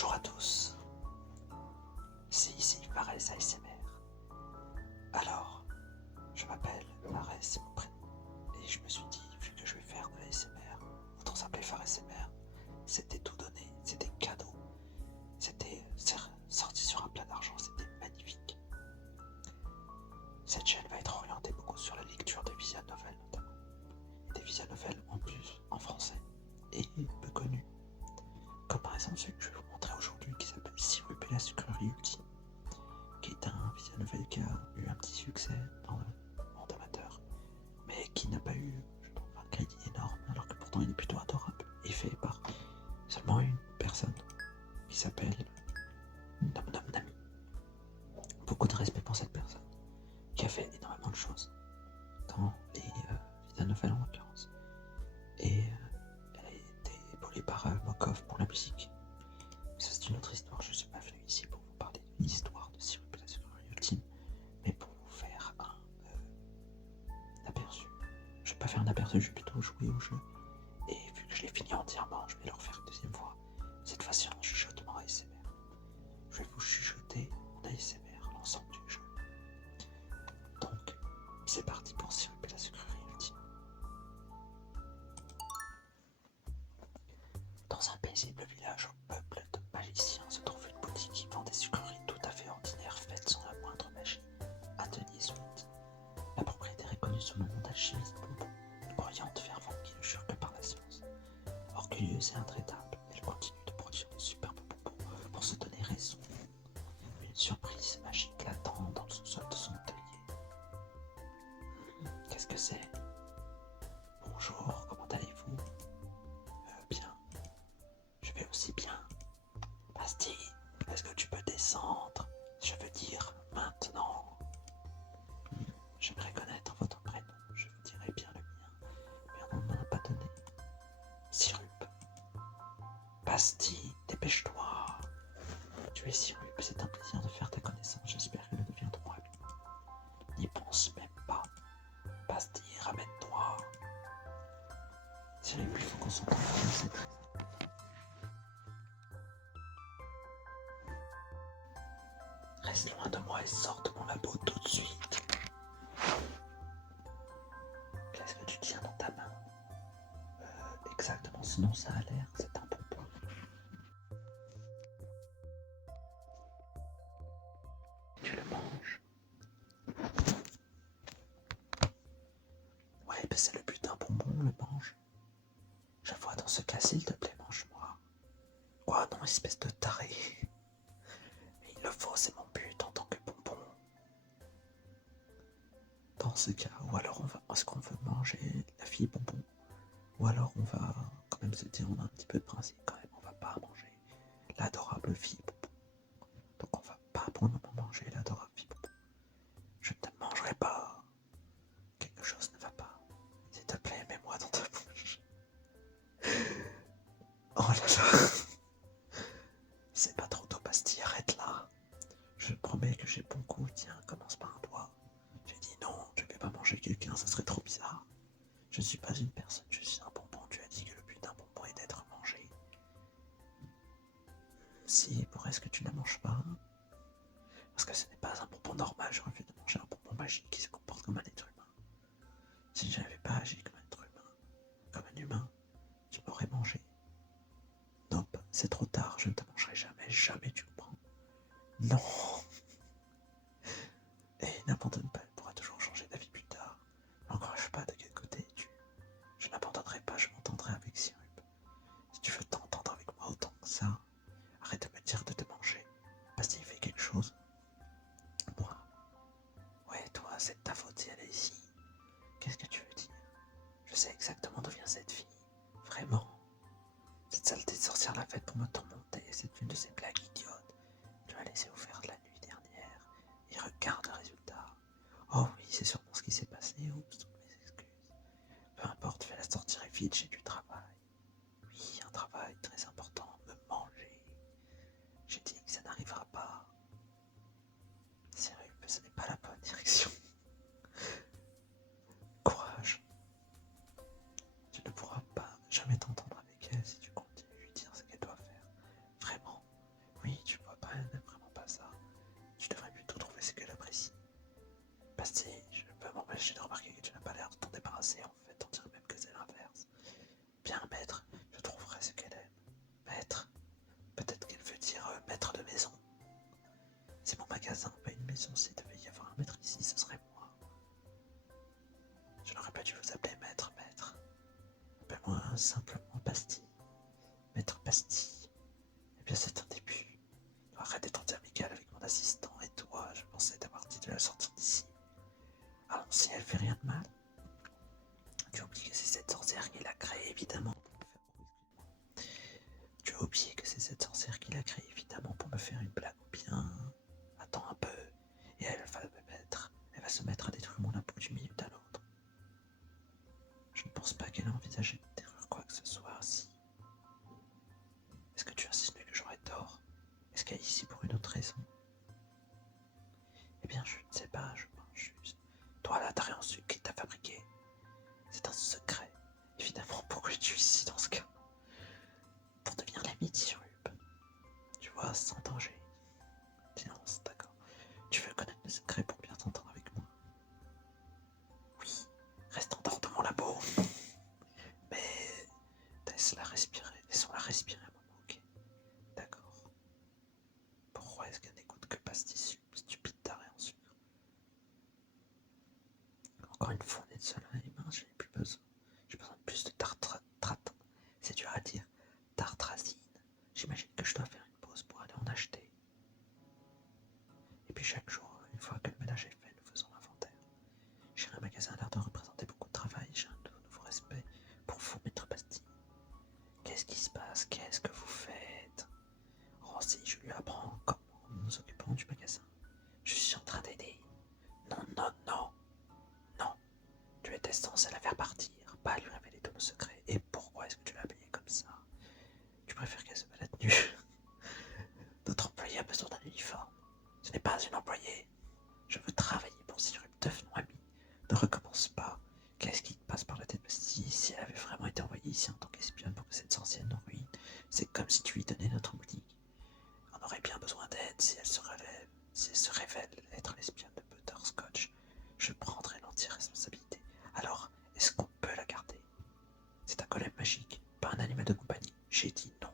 Bonjour à tous, c'est ici Fares ASMR. Alors, je m'appelle Fares, c'est mon prénom, et je me suis dit, vu que je vais faire de l'ASMR, autant s'appeler Fares ASMR, c'était tout donné, c'était cadeau, c'était sorti sur un plat d'argent, c'était magnifique. Cette chaîne va être orientée beaucoup sur la lecture de visual novels notamment, et des visual novels en plus en français, et peu connus. Comme par exemple celui que je vais vous montrer aujourd'hui qui s'appelle Sirup et la sucrerie ultime, qui est un visual novel qui a eu un petit succès dans le monde amateur, mais qui n'a pas eu, je trouve, un crédit énorme, alors que pourtant il est plutôt adorable et fait par seulement une personne qui s'appelle Nom Nom Nami. Beaucoup de respect pour cette personne qui a fait énormément de choses dans les visual novels en l'occurrence. Et elle a été épaulée par Mokov pour la musique. Ça c'est une autre histoire, je ne suis pas venu ici pour vous parler d'une histoire de Sirup et la sucrerie ultime, mais pour vous faire un aperçu. Je vais pas faire un aperçu, je vais plutôt jouer au jeu. Et vu que je l'ai fini entièrement, je vais le refaire une deuxième fois. Cette fois-ci en chuchotement ASMR. Je vais vous chuchoter en ASMR l'ensemble du jeu. Donc, c'est parti pour Sirup et la sucrerie ultime. Dans un paisible village au peuple de magiciens se trouve une boutique qui vend des sucreries tout à fait ordinaires faites sans la moindre magie. Atelier Sweet. La propriétaire est connue sous le nom d'alchimiste Bonbon, une croyante fervente qui ne jure que par la science. Orgueilleuse et intraitable, elle continue de produire de superbes bonbons pour se donner raison. Une surprise magique l'attend dans le sous-sol de son atelier. Qu'est-ce que c'est? Bonjour, comment allez-vous? Bien. Je vais aussi bien. Bastille, est-ce que tu peux descendre? Je veux dire maintenant. J'aimerais connaître votre prénom, je vous dirai bien le mien, mais on ne m'en a pas donné. Sirup. Bastille, dépêche-toi. Tu es Sirup, c'est un plaisir de faire ta connaissance, j'espère que nous deviendrons amis. N'y pense même pas. Bastille, ramène-toi. Sirup, il faut qu'on s'entende bien, c'est très... Reste loin de moi et sors de mon labo tout de suite. Qu'est-ce que tu tiens dans ta main? Exactement, sinon ça a l'air, c'est un bonbon. Tu le manges? Ouais, ben c'est le but d'un bonbon, le mange. Je vois dans ce cas, s'il te plaît, mange-moi. Quoi, non, espèce de taré. Mais il le faut, c'est mon but en tant que bonbon. Dans ce cas, ou alors est-ce qu'on veut manger la fille bonbon? Ou alors on va quand même se dire, on a un petit peu de principe quand même, on va pas manger l'adorable fille bonbon. Donc on va pas pour le moment manger l'adorable fille bonbon. Je ne te mangerai pas. Quelque chose ne va pas. S'il te plaît, mets-moi dans ta bouche. Oh là là. C'est pas trop tôt, Bastille, arrête là. Je promets que j'ai bon goût, tiens, commence par un doigt. J'ai dit non, je vais pas manger quelqu'un, ça serait trop bizarre. Je ne suis pas une personne, je suis un bonbon, tu as dit que le but d'un bonbon est d'être mangé. Si, pourquoi est-ce que tu ne manges pas? Parce que ce n'est pas un bonbon normal, je refuse de manger un bonbon magique qui se comporte comme un être humain. Si je n'avais pas agi comme un être humain, comme un humain, tu m'aurais mangé. Nope, c'est trop tard, je ne te mangerai jamais, jamais, tu comprends? Non. Et n'abandonne pas, elle pourra toujours changer d'avis plus tard. N'encourage pas, de quel côté es-tu? Je n'abandonnerai pas, je m'entendrai avec Sirup. Si tu veux t'entendre avec moi autant que ça, arrête de me dire de te manger. Parce qu'il fait quelque chose. Moi. Ouais, toi, c'est de ta faute si elle est ici. Qu'est-ce que tu veux dire? Je sais exactement d'où vient cette fille. Vraiment. Cette saleté de sorcière l'a faite pour me tourmenter. C'est une de ces blagues idiotes. Tu l'as laissé ouverte la nuit dernière. Et regarde le résultat. Oh oui, c'est sûrement ce qui s'est passé. Oups, toutes mes excuses. Peu importe, fais-la sortir et vite, j'ai du travail. Oui, un travail très important, me manger. J'ai dit que ça n'arrivera pas. Sérieux, ce n'est pas la bonne direction. Courage. Tu ne pourras pas jamais t'entendre avec elle si tu continues à lui dire ce qu'elle doit faire. Vraiment, raison, s'il devait y avoir un maître ici, ce serait moi. Je n'aurais pas dû vous appeler maître. Appelle-moi simplement Pastille. Maître Pastille. Eh bien, c'est un début. Arrête d'être amical avec mon assistant et toi, je pensais t'avoir dit de la sortir d'ici. Allons-y, elle fait rien de mal. Tu as oublié que c'est cette sorcière qui l'a créée, évidemment, pour me faire... Tu as oublié que c'est cette sorcière qui l'a créée, évidemment, pour me faire une blague ou bien... Attends un peu, et elle va se mettre à détruire mon impôt d'une minute à l'autre. Je ne pense pas qu'elle ait envisagé de détruire quoi que ce soit ainsi. Est-ce que tu insinues que j'aurais tort? Est-ce qu'elle est ici pour une autre raison? Eh bien, je ne sais pas, je pense juste. Toi, là, t'as rien su qui t'a fabriqué. C'est un secret. Évidemment, pourquoi es-tu ici dans ce cas? Pour devenir l'ami de Sirup. Tu vois, sans danger. Silence, d'accord. Tu veux connaître mes secrets pour bien t'entendre avec moi? Oui, reste en dehors de mon labo. Mais laissons-la respirer un moment, ok? D'accord. Pourquoi est-ce qu'elle n'écoute que pastis stupide taré en sucre? Encore une fournée de cela, les mains, j'ai plus besoin. J'ai besoin de plus de tartratine. C'est dur à dire. Tartrazine. J'imagine que je dois faire une pause pour aller en acheter. Et puis chaque jour, une fois que le ménage est fait, nous faisons l'inventaire. Gérer un magasin a l'air de représenter beaucoup de travail. J'ai un nouveau respect pour vous, maître Pastille. Qu'est-ce qui se passe? Qu'est-ce que vous faites? Oh, si je lui apprends comment nous nous occupons du magasin. Je suis en train d'aider. Non. Tu étais censé la faire partir, pas lui révéler tous nos secrets. Et pourquoi est-ce que tu l'as payée comme ça? Tu préfères qu'elle se balade nue? Notre employé a besoin d'un uniforme. Ce n'est pas une employée. Je veux travailler pour Sirup, devenons amis. Ne recommence pas. Qu'est-ce qui te passe par la tête, Bastille? Si elle avait vraiment été envoyée ici en tant qu'espionne pour que cette sorcière nous ruine, c'est comme si tu lui donnais notre boutique. On aurait bien besoin d'aide si elle se révèle être l'espionne de Butterscotch. Je prendrai l'entière responsabilité. Alors, est-ce qu'on peut la garder? C'est un golem magique, pas un animal de compagnie. J'ai dit non.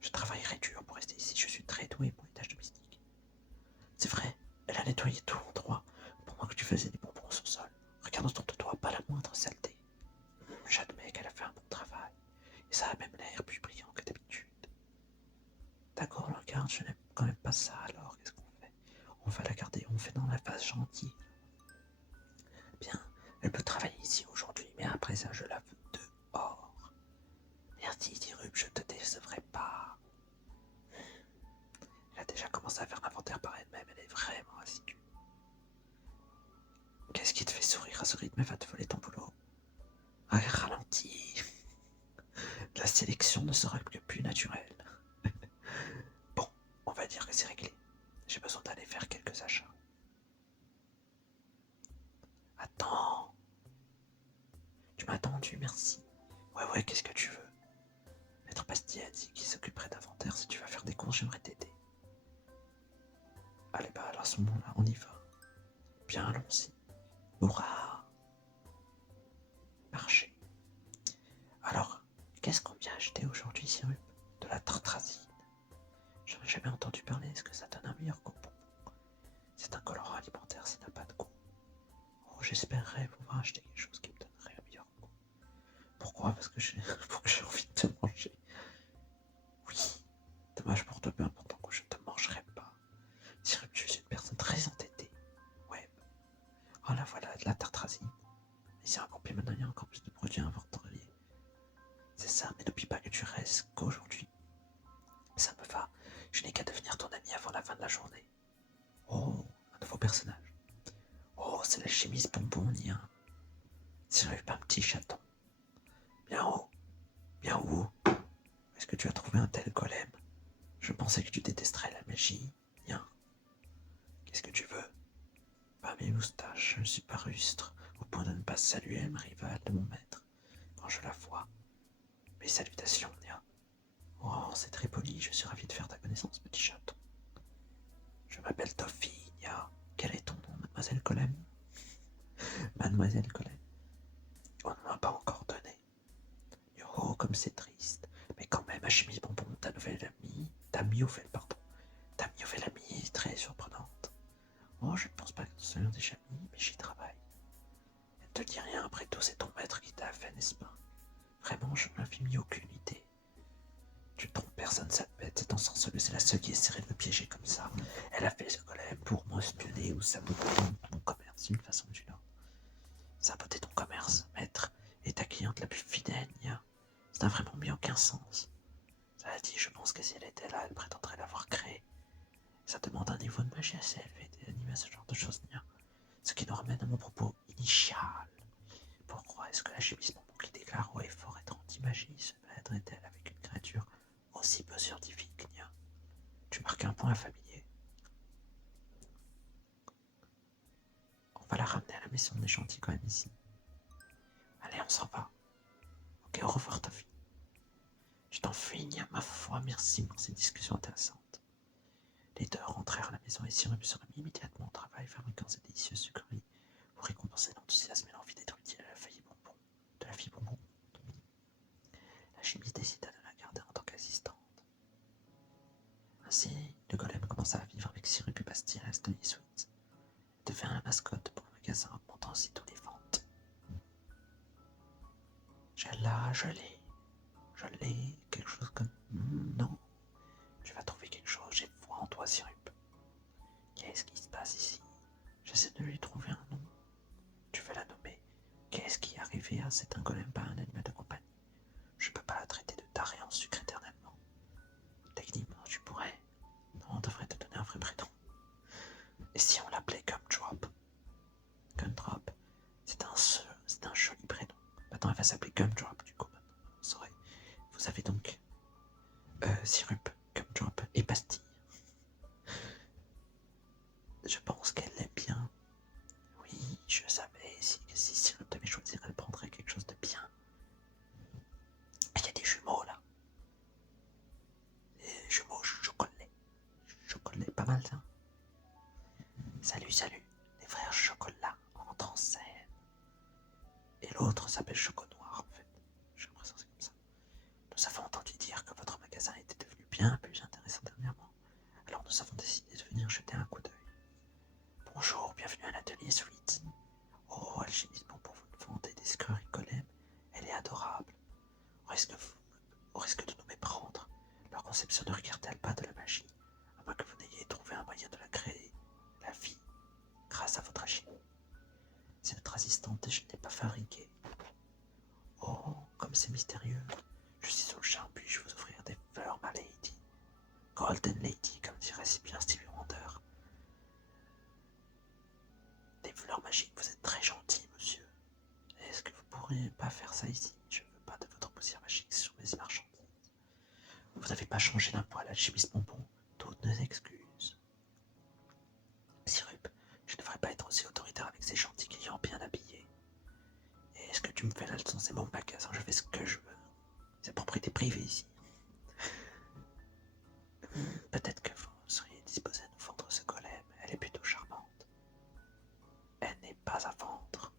Je travaillerai dur pour rester ici, je suis très doué pour les tâches domestiques. C'est vrai, elle a nettoyé tout l'endroit pendant que tu faisais des bonbons au sous-sol. Regarde autour de toi, pas la moindre saleté. J'admets qu'elle a fait un bon travail, et ça a même l'air plus brillant que d'habitude. D'accord, on la garde, je n'aime quand même pas ça, alors qu'est-ce qu'on fait? On va la garder, on fait dans la phase gentille. Bien, elle peut travailler ici aujourd'hui, mais après ça, je la veux dehors. Merci, Sirup, je te décevrai pas. Elle a déjà commencé à faire l'inventaire par elle-même, elle est vraiment assidue. Qu'est-ce qui te fait sourire à ce rythme? Elle va te voler ton boulot. Ah, ralentis. La sélection ne sera que plus naturelle. Bon, on va dire que c'est réglé. J'ai besoin d'aller faire quelques achats. Attends. Tu m'as attendu, merci. Ouais, qu'est-ce que tu veux? Maître Pastille a dit qu'il s'occuperait d'inventaire. Si tu vas faire des courses, j'aimerais t'aider. Allez, bah, à ce moment-là, on y va. Bien, allons-y. Hurrah! Marché. Alors, qu'est-ce qu'on vient acheter aujourd'hui, Sirup? De la tartrazine. J'en ai jamais entendu parler. Est-ce que ça donne un meilleur goût? C'est un colorant alimentaire, ça n'a pas de goût. Oh, j'espérerais pouvoir acheter quelque chose qui me donnerait un meilleur goût. Pourquoi? Parce que j'ai envie de te manger. Oui, dommage pour toi, peu important que je ne te mangerai pas. Sirup, je suis une personne très entêtée. Ouais. Oh là voilà, de la tartrazine. Et c'est un compliment, il y a encore plus de produits inventariés. C'est ça, mais n'oublie pas que tu restes qu'aujourd'hui. Ça me va. Je n'ai qu'à devenir ton ami avant la fin de la journée. Oh, un nouveau personnage. Oh, c'est l'alchimiste bonbon, Nia. Sirup, un petit chaton. Bien où? Est-ce que tu as trouvé un tel golem? Je pensais que tu détesterais la magie. Bien. Qu'est-ce que tu veux? Pas mes moustaches, je suis pas rustre, au point de ne pas saluer ma rivale de mon maître quand je la vois. Mes salutations, Nia. Oh, c'est très poli, je suis ravi de faire ta connaissance, petit chaton. Je m'appelle Toffy, Nia. Quel est ton nom, mademoiselle Golem? Mademoiselle Golem. On ne m'a pas encore donné. Oh, comme c'est triste. Mais quand même, Hachimi Bonbon, ta nouvelle amie est très surprenante. mis aucune idée. Tu te trompes, personne, cette bête, cette ensorceleuse, c'est la seule qui essaierait de me piéger comme ça. Elle a fait ce golem pour m'espionner ou saboter mon commerce d'une façon ou d'une autre. Saboter ton commerce, maître, et ta cliente la plus fidèle, ça n'a vraiment mis aucun sens. Cela dit, je pense que si elle était là, elle prétendrait l'avoir créé. Ça demande un niveau de magie assez élevé d'animer ce genre de choses, Ce qui nous ramène à mon propos initial. Pourquoi est-ce que l'alchimisme qui déclare haut et fort être anti-magie se battrait-elle avec une créature aussi peu scientifique, Tu marques un point familier. On va la ramener à la maison, on est gentil quand même ici. Allez, on s'en va. Ok, au revoir ta fille. Je t'en fuis, ma foi, merci pour ces discussions intéressantes. Les deux rentrèrent à la maison et Sirup se remit immédiatement au travail, fabriquant ces délicieuses sucreries pour récompenser l'enthousiasme et l'envie d'être utile à la fille bonbon. La chimiste décida de la garder en tant qu'assistante. Ainsi, le golem commença à vivre avec Sirup et Bastille à la Stony Sweet, devint la mascotte pour le magasin, augmentant aussitôt les ventes. Je l'ai, quelque chose comme... Non, tu vas trouver quelque chose, j'ai foi en toi, Sirup. Qu'est-ce qui se passe ici? J'essaie de lui trouver un nom. Tu veux la nommer? Qu'est-ce qui est arrivé à cet golem par un animal de compagnie? Je peux pas la traiter de taré en sucre éternellement. Techniquement, tu pourrais. Non, on devrait te donner un vrai prénom. Et si on l'appelait Gumdrop? Gumdrop, c'est un joli prénom. Maintenant, elle va s'appeler Gumdrop, du coup. Vous saurez. Vous avez donc Sirup, Gumdrop et Pastille. Je pense qu'elle l'aime bien. Oui, je savais si Sirup devait choisir, elle prendrait quelque chose de bien. Il y a des jumeaux là. Des jumeaux chocolat, pas mal ça. Salut, les frères Chocolat entrent en scène. Et l'autre s'appelle Choco Noir en fait. J'ai l'impression que c'est comme ça. Nous avons entendu dire que votre magasin était devenu bien plus intéressant dernièrement. Alors nous avons décidé de venir jeter un coup d'œil. Bonjour, bienvenue à l'atelier Sweet. Oh, alchimiste, bon pour vous vendez des sucreries golem. Elle est adorable. Au risque de nous méprendre, leur conception ne regarde-t-elle pas de la magie, à moins que vous n'ayez trouvé un moyen de la créer, la vie, grâce à votre alchimie. C'est notre assistante et je ne l'ai pas fabriquée. Oh, comme c'est mystérieux. Je suis sous le charme, puis-je vous offrir des fleurs, ma lady? Golden Lady, comme dirait si bien Stevie Wonder. Des fleurs magiques, vous êtes très gentil, monsieur. Est-ce que vous pourriez pas faire ça ici? Je ne veux pas de votre poussière magique sur mes marchandises. Vous n'avez pas changé d'un poil, alchimiste bonbon. Toutes nos excuses. Sirup, je ne devrais pas être aussi autoritaire avec ces gentils clients bien habillés. Et est-ce que tu me fais la leçon? C'est mon magasin, je fais ce que je veux. C'est propriété privée ici. Peut-être que vous seriez disposé à nous vendre ce golem. Elle est plutôt charmante. Elle n'est pas à vendre.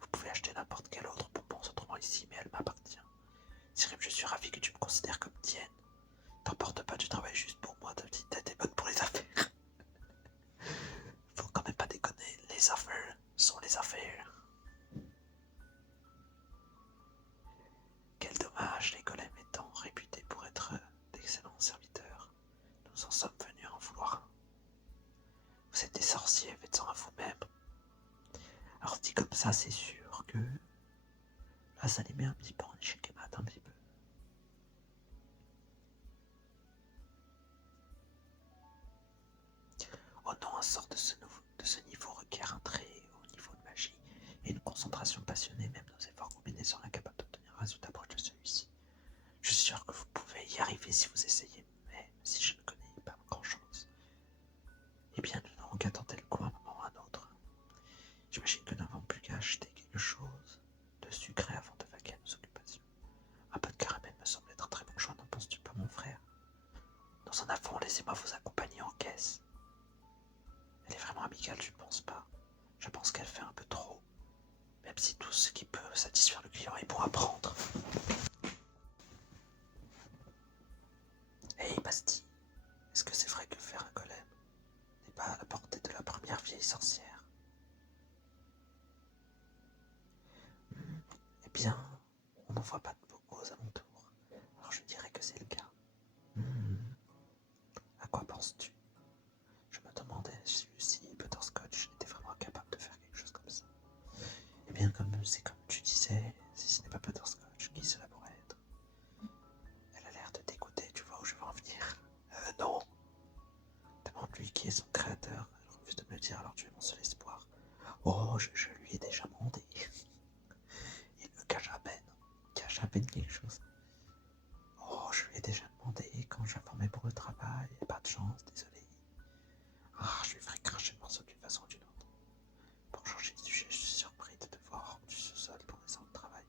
Vous pouvez acheter n'importe quel autre bonbon se trouvant ici, mais elle m'appartient. Sirup, je suis ravi que tu me considères comme tienne. T'emporte pas du travail juste pour moi, ta petite tête est bonne pour les affaires. Faut quand même pas déconner, les affaires sont les affaires. Quel dommage, les golems étant réputés pour être d'excellents serviteurs. Nous en sommes venus à en vouloir un. Vous êtes des sorciers, faites-en à vous-même. Alors dit comme ça, c'est sûr que là, ça les met un petit peu en échec et mat, un petit peu. Oh non, un sort de ce niveau requiert un très haut niveau de magie et une concentration passionnée, même nos efforts combinés sont incapables d'obtenir un résultat proche de celui-ci. Je suis sûr que vous pouvez y arriver si vous essayez, mais si je ne connais pas grand-chose, eh bien nous n'aurons qu'à tenter le coup à un moment ou à un autre. J'imagine que nous n'avons plus qu'à acheter quelque chose de sucré avant de vaquer à nos occupations. Un peu de caramel me semble être un très bon choix, n'en penses-tu pas, mon frère? Nous en avons, laissez-moi vous accompagner en caisse. Elle est vraiment amicale, tu ne penses pas? Je pense qu'elle fait un peu trop, même si tout ce qui peut satisfaire le client est bon à prendre. Hey Bastille, est-ce que c'est vrai que faire un golem n'est pas à la portée de la première vieille sorcière? Eh bien, on n'en voit pas penses-tu? Je me demandais si Butterscotch était vraiment capable de faire quelque chose comme ça. Eh bien, c'est comme tu disais, si ce n'est pas Butterscotch, qui cela pourrait être? Elle a l'air de t'écouter, tu vois où je veux en venir? Non. Demande-lui qui est son créateur. Elle refuse de me le dire, alors tu es mon seul espoir. Oh, je lui ai déjà demandé. Il me cache à peine quelque chose. Oh, je lui ai déjà demandé quand je formais pour le travail, et pas de chance, désolé. Ah, je lui ferai cracher le morceau d'une façon ou d'une autre. Pour changer de sujet, je suis surpris de te voir hors du sous-sol pour les heures de travail.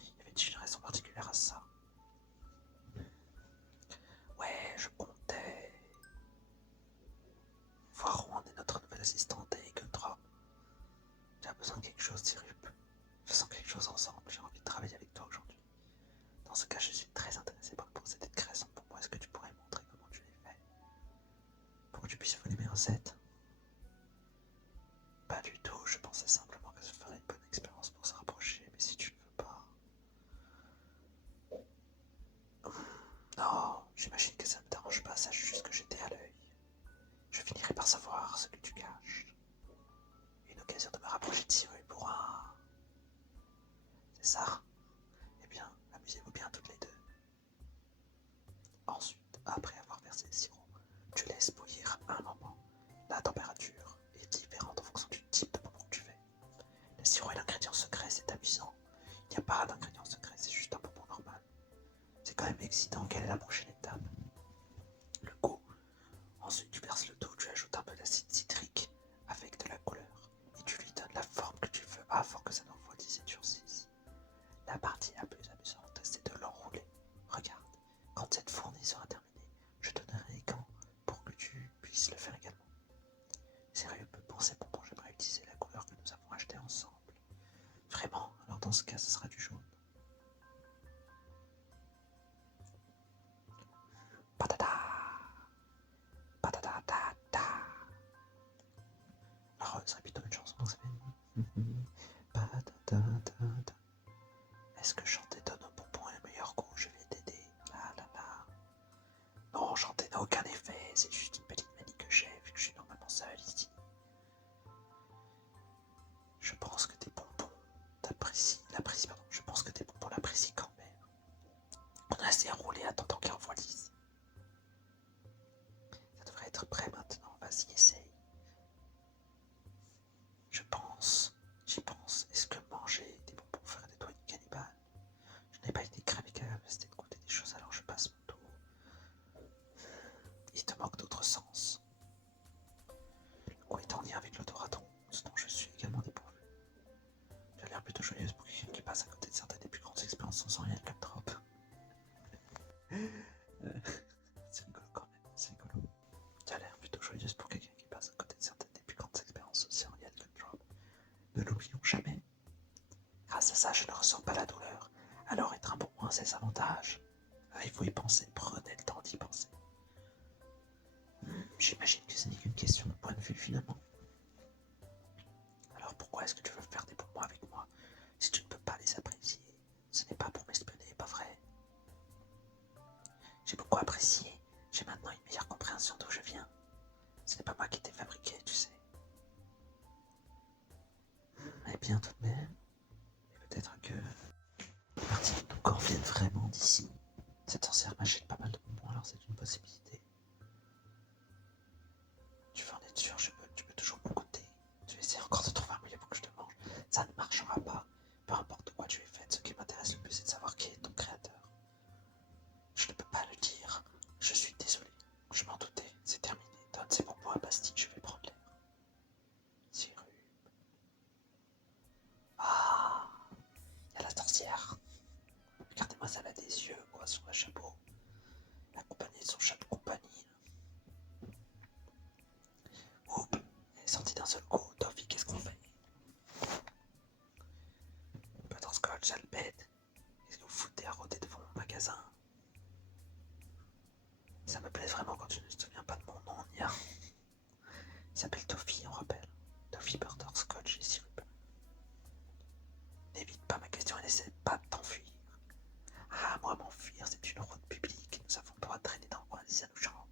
Y avait-il une raison particulière à ça? Ouais, je comptais voir où en est notre nouvelle assistante et Eagle-Drop. J'ai besoin de quelque chose, Sirup. Faisons quelque chose ensemble, j'ai envie de travailler avec toi aujourd'hui. Dans ce cas, je suis très intéressé par le procédé de création pour moi. Est-ce que tu pourrais me montrer comment tu les fais? Pour que tu puisses voler mes recettes? Pas du tout, je pensais simplement que ce ferait une bonne expérience pour se rapprocher, mais si tu ne veux pas... Non, j'imagine que ça ne me dérange pas, sache juste que j'étais à l'œil. Je finirai par savoir ce que tu caches. Une occasion de me rapprocher de Cyril pour un... C'est ça? Eh bien, amusez-vous bien toutes les deux. Ensuite, après avoir versé le sirop, tu laisses bouillir un moment. La température est différente en fonction du type de bonbon que tu fais. Le sirop est l'ingrédient secret, c'est amusant. Il n'y a pas d'ingrédient secret, c'est juste un bonbon normal. C'est quand même excitant. Quelle est la prochaine étape? Le goût. Ensuite, tu verses le tout, tu ajoutes un peu d'acide citrique avec de la couleur et tu lui donnes la forme que tu veux afin que ça refroidisse et durcisse. La partie la plus amusante, c'est de l'enrouler. Regarde, quand cette fournie sera terminée, je te donnerai les gants pour que tu puisses le faire également. Sérieux, pour ces bonbons, j'aimerais utiliser la couleur que nous avons achetée ensemble. Vraiment? Alors dans ce cas, ce sera du jaune. Patata! Patata ta ta! Alors, ce serait plutôt une chanson, ça fait... Patata ta ta. Est-ce que chanter donne au bonbon un meilleur goût? Je vais t'aider. Là là là. Non, chanter n'a aucun effet, c'est juste une petite manie que j'ai vu que je suis normalement seul ici. Je pense que tes bonbons l'apprécient, pardon. Je pense que tes bonbons l'apprécient quand même. On a assez roulé, attendant qu'il refroidisse. Ça devrait être prêt maintenant, vas-y, essaye. J'y pense. Est-ce que manger des bonbons ferait de toi une cannibale? Je n'ai pas été crème et capacité de goûter des choses, alors je passe mon tour. Il te manque d'autres sens. Le goût est en lien avec l'odoraton, ce dont je suis également dépourvu. Tu as l'air plutôt joyeuse pour quelqu'un qui passe à côté de certaines des plus grandes expériences sensorielles comme Drop. C'est rigolo quand même, c'est rigolo. Tu as l'air plutôt joyeuse pour quelqu'un qui passe à côté de certaines des plus grandes expériences sensorielles comme Drop. Ne l'oublions jamais. Grâce à ça, je ne ressens pas la douleur. Alors être un bonbon a ses avantages. Il faut y penser, prenez le temps d'y penser. J'imagine que ce n'est qu'une question de point de vue finalement. Alors pourquoi est-ce que tu veux faire des bonbons avec moi si tu ne peux pas les apprécier? Ce n'est pas pour m'espionner, pas vrai? J'ai beaucoup apprécié. J'ai maintenant une meilleure compréhension d'où je viens. Ce n'est pas moi qui t'ai fabriqué, tu sais. Eh bien tout de même, peut-être que une partie de ton corps vienne vraiment d'ici. Cette sorcière m'achète pas mal de bonbons, alors c'est une possibilité. Tu veux en être sûr, tu peux toujours me goûter. Tu essaies encore de trouver un moyen pour que je te mange. Ça ne marchera pas. Peu importe de quoi tu es faite, ce qui m'intéresse le plus, c'est de savoir qui est ton créateur. Je ne peux pas le dire. Je suis désolé. Je m'en doutais. C'est terminé. Donne ces bonbons à Bastille, je vais prendre l'air. Sirup. Ah, il y a la sorcière. Regardez-moi, ça a des yeux, quoi, sur le chapeau. Accompagnée de son chat de compagnie. Oups, elle est sortie d'un seul coup. Toffee, qu'est-ce qu'on fait? Butterscotch, sale bête. Qu'est-ce que vous foutez à rôder devant mon magasin? Ça me plaît vraiment quand tu ne te souviens pas de mon nom, Nia. Il s'appelle Toffee, on rappelle. Toffee, Butterscotch et Sirup. N'évite pas ma question et n'essaie pas de t'enfuir. Ah, moi, m'enfuir, c'est une route publique. Nous avons le droit de traîner dans le coin si ça nous chante.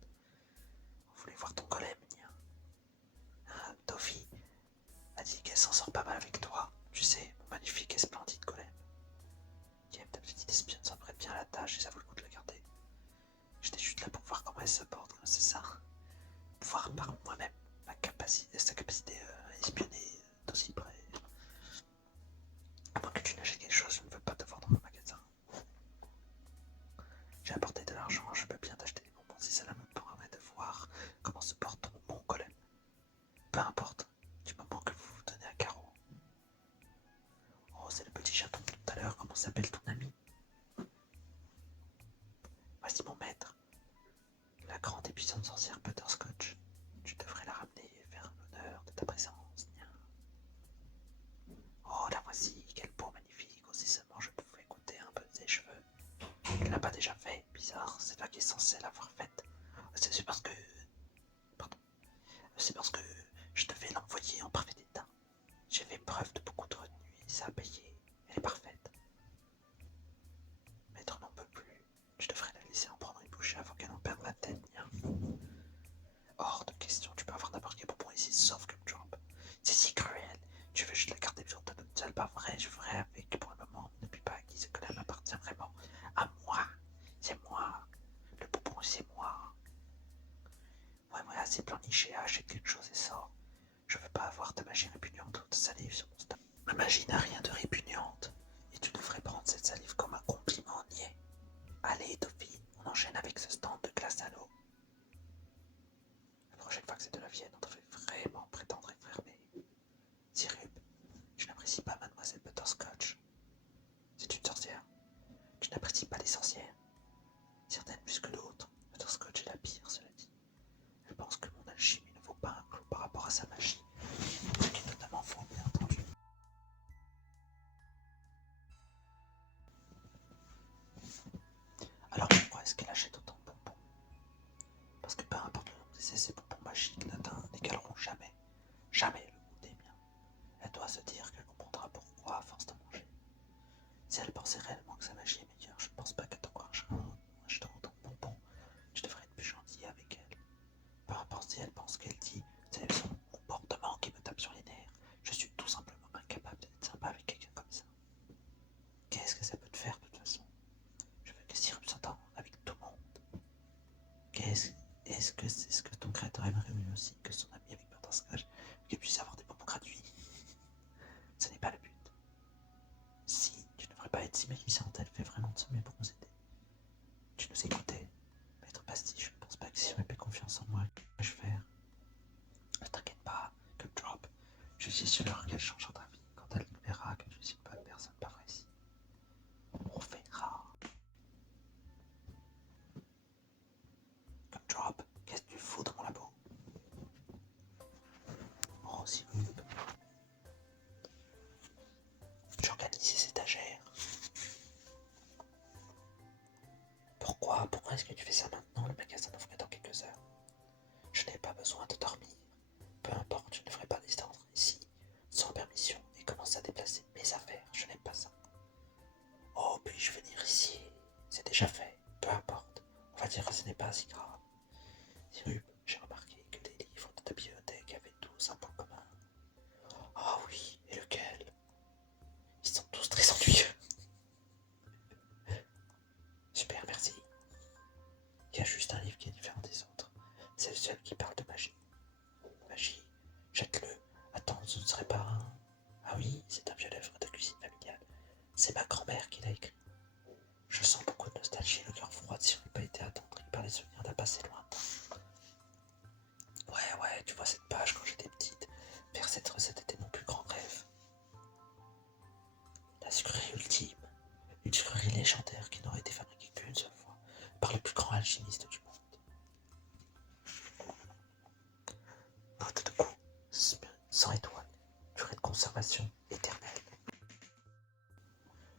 Ouais, ça porte, c'est ça. Voir par moi-même sa capacité à espionner d'aussi près. À moins que tu n'achètes quelque chose, je ne veux pas te voir dans le magasin. J'ai apporté de l'argent, je peux bien t'acheter des bonbons si cela me permet de voir comment se porte mon golem. Peu importe, du moment que vous vous donnez à carreau. Oh, c'est le petit chaton de tout à l'heure, comment s'appelle ton ami? Voici mon maître, la grande et puissante sorcière Butterscotch. Tu devrais la ramener et faire l'honneur de ta présence. Oh, la voici, quelle peau magnifique, aussi seulement je pouvais goûter un peu de ses cheveux. Il l'a pas déjà fait, bizarre, c'est toi qui es censé l'avoir faite. C'est parce que... Pardon. C'est parce que je devais l'envoyer en parfait état. J'ai fait preuve de beaucoup de retenue et ça a payé. Elle est parfaite. Maître n'en peut plus. Tu devrais la laisser en prendre une bouchée avant qu'elle en perde la tête, nia. Hors de question, tu peux avoir n'importe quel bonbon ici, sauf comme Drop. C'est si cruel. Tu veux juste la garder sur ta toute seule, pas vrai? Je ferai avec pour le moment. N'oublie pas à qui ce que m'appartient vraiment. À moi. C'est moi. Le bonbon, c'est moi. Ouais, voilà, c'est pleurniché, achète quelque chose et sors. Je veux pas avoir ta magie répugnante ou ta salive sur mon stade. Ma magie n'a rien de répugnante. Et tu devrais prendre cette salive comme un compliment niais. Allez, Tophie, on enchaîne avec ce stand de glace à l'eau. La prochaine fois que c'est de la vienne, on devrait vraiment prétendre être fermé. Sirup, je n'apprécie pas Mademoiselle Butterscotch. C'est une sorcière. Je n'apprécie pas les sorcières. Certaines plus que d'autres. Butterscotch est la pire, cela dit. Je pense que mon alchimie ne vaut pas un clou par rapport à sa magie. Ce qui est totalement faux, bien entendu. Alors pourquoi est-ce qu'elle achète autant de bonbons? Parce que peu importe le nombre d'essais, ces bonbons magiques n'égaleront jamais, jamais le goût des miens. Elle doit se dire qu'elle comprendra pourquoi à force de manger. Si elle pensait réellement que sa magie est meilleure, je ne pense pas qu'elle t'encouragera en achetant autant de bonbons. Tu devrais être plus gentil avec elle. Peu importe si elle pense qu'elle dit, c'est son comportement qui me tape sur les nerfs. Je suis tout simplement incapable d'être sympa avec quelqu'un comme ça. Qu'est-ce que ça peut te faire de toute façon? Je veux que Sirup s'entende avec tout le monde. Est-ce que c'est ce que ton créateur aimerait mieux aussi que son ami avec Butterscotch, qu'il puisse avoir des bonbons gratuits? Ce n'est pas le but. Si, tu ne devrais pas être si méchante, elle fait vraiment de son mieux pour nous aider. Tu nous écoutais, Maître Bastille, je ne pense pas que Sirup ait confiance en moi, que vais-je faire? Ne t'inquiète pas, comme Drop, je suis sûr qu'elle changera d'avis quand elle verra que je suis pas une personne pas vraie ici. On verra. Comme Drop, qu'est-ce que tu fous dans mon labo? Oh, Sirup. J'organise ces étagères. Pourquoi est-ce que tu fais ça maintenant? Le magasin ouvre dans quelques heures. Je n'ai pas besoin de dormir. Peu importe, je ne ferai pas descendre ici sans permission et commencer à déplacer mes affaires. Je n'aime pas ça. Oh, puis-je venir ici? C'est déjà fait. Peu importe. On va dire que ce n'est pas si grave. Sirup, j'ai remarqué que les livres de ta bibliothèque avaient tous un point commun. Ah oui, et lequel? Ils sont tous très ennuyeux. Super, merci. Il y a juste un livre qui est différent des autres. C'est le seul qui parle de magie. Magie, jette-le. Attends, ce ne serait pas un... Ah oui, c'est un vieux livre de cuisine familiale. C'est ma grand-mère qui l'a écrit. Je sens beaucoup de nostalgie, le cœur froid de Sirup a été attendri par les souvenirs d'un passé lointain. Ouais, tu vois cette page quand j'étais petite. Faire cette recette était mon plus grand rêve. La sucrerie ultime. Une sucrerie légendaire qui n'aurait été fabriquée qu'une seule fois par le plus grand alchimiste du monde. Note de coup, 100 étoiles, durée de conservation éternelle.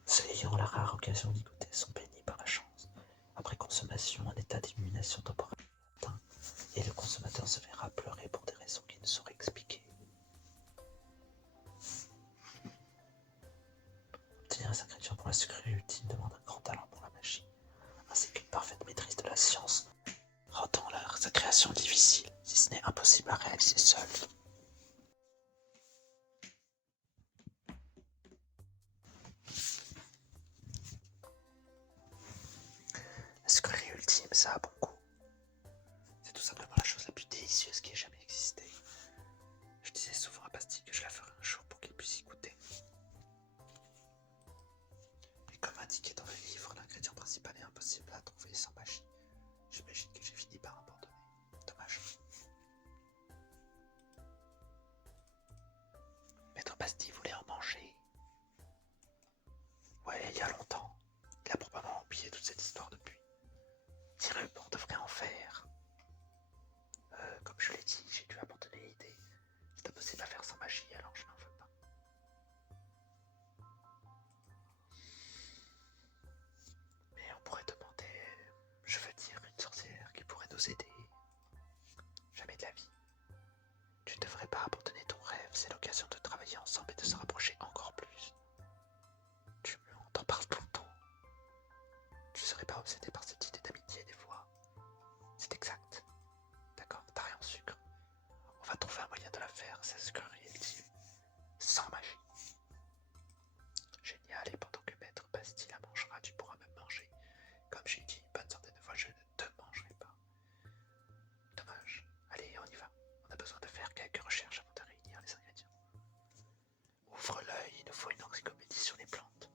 Ceux ayant la rare occasion d'y goûter sont bénis par la chance. Après consommation, un état d'illumination temporaire est atteint et le consommateur se verra pleurer pour des raisons qui ne sauraient expliquer. Obtenir ces ingrédients pour la sucrerie ultime demande un grand talent pour la magie, ainsi qu'une parfaite maîtrise de la science, rendant sa création difficile, si ce n'est impossible à réaliser seul. La sucrerie ultime, ça a bon goût. délicieuse qui ait jamais existé. Je disais souvent à Bastille que je la ferais un jour pour qu'il puisse y goûter. Mais comme indiqué dans le livre, l'ingrédient principal est impossible à trouver sans magie. J'imagine que j'ai fini par abandonner. Dommage. Maître Bastille voulait en manger. Ouais, il y a longtemps. Il a probablement oublié toute cette histoire depuis. Sirup, on devrait en faire. Comme je l'ai dit, j'ai dû abandonner l'idée. C'est impossible à faire sans magie, alors je n'en veux pas. Mais on pourrait demander, je veux dire, une sorcière qui pourrait nous aider. Jamais de la vie. Tu ne devrais pas abandonner ton rêve, c'est l'occasion de travailler ensemble et de se rapprocher encore plus. On t'en parle tout le temps. Tu ne serais pas obsédé par cette idée d'amitié des fois. C'est exact. D'accord, taré en sucre. On va trouver un moyen de la faire, c'est ce que il dit. Sans magie. Génial, et pendant que Maître Bastille la mangera, tu pourras me manger. Comme j'ai dit une bonne centaine de fois, je ne te mangerai pas. Dommage. Allez, on y va. On a besoin de faire quelques recherches avant de réunir les ingrédients. Ouvre l'œil, il nous faut une encyclopédie sur les plantes.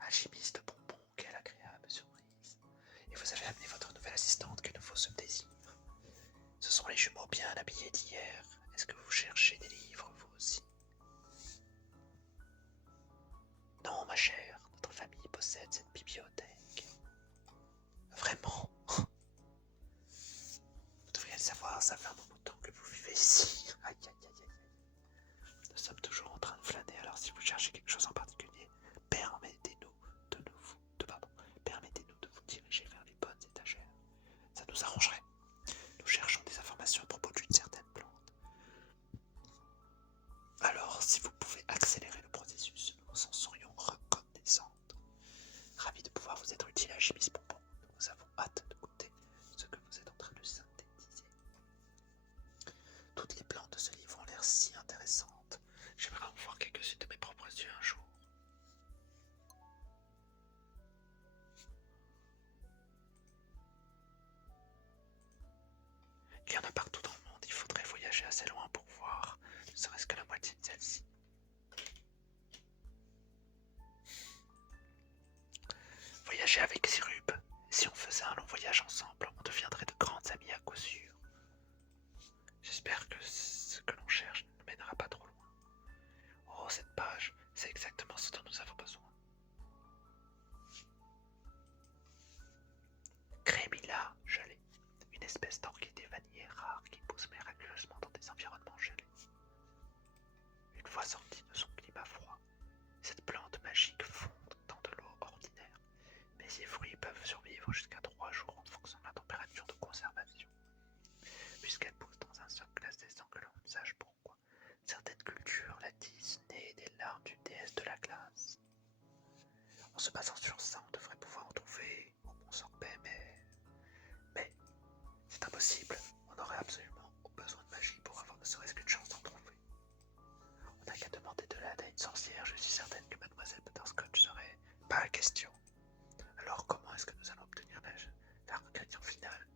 Alchimiste bonbon, quelle agréable surprise. Et vous avez amené votre nouvelle assistante que nous faut se désir. Ce sont les jumeaux bien habillés d'hier. Est-ce que vous cherchez des livres, vous aussi? Non, ma chère, notre famille possède cette bibliothèque. Vraiment? Vous devriez le savoir, ça fait un bon temps que vous vivez ici. Aïe, aïe, aïe, aïe. Nous sommes toujours en train de flâner, alors si vous cherchez quelque chose en particulier, permettez-nous de vous diriger vers les bonnes étagères. Ça nous arrangerait. Nous cherchons des informations à propos d'une certaine plante. Alors, si vous pouvez accélérer le processus, nous en serions reconnaissantes. Ravis de pouvoir vous être utile à Alchimiste Bonbon. Nous avons hâte de goûter ce que vous êtes en train de synthétiser. Toutes les plantes de ce livre ont l'air si intéressantes. J'aimerais en voir quelques-unes de mes propres yeux un jour. Il y en a partout dans le monde, il faudrait voyager assez loin pour voir, ne serait-ce que la moitié de celle-ci. Voyager avec Sirup, si on faisait un long voyage ensemble, on deviendrait de grandes amies à coup sûr. J'espère que ce que l'on cherche ne nous mènera pas trop loin. Oh, cette page, c'est exactement ce dont nous avons besoin. Crémilla gelée, une espèce d'orchidée vanillée rare qui pousse miraculeusement dans des environnements gelés. Une fois sortie de son climat froid, cette plante magique fond dans de l'eau ordinaire, mais ses fruits peuvent survivre jusqu'à 3 jours en fonction de la température de conservation. Puisqu'elle pousse dans un sol glacé sans que l'on ne sache pourquoi, certaines cultures la disent née des larmes d'une déesse de la glace. En se basant sur ça, on devrait pouvoir en trouver au bon sorbet, mais c'est impossible. On aurait absolument besoin de magie pour avoir ne serait-ce qu'une chance d'en trouver. On n'a qu'à demander de l'aide à une sorcière, je suis certaine que Mademoiselle Butterscotch serait pas la question. Alors comment est-ce que nous allons obtenir l'ingrédient final?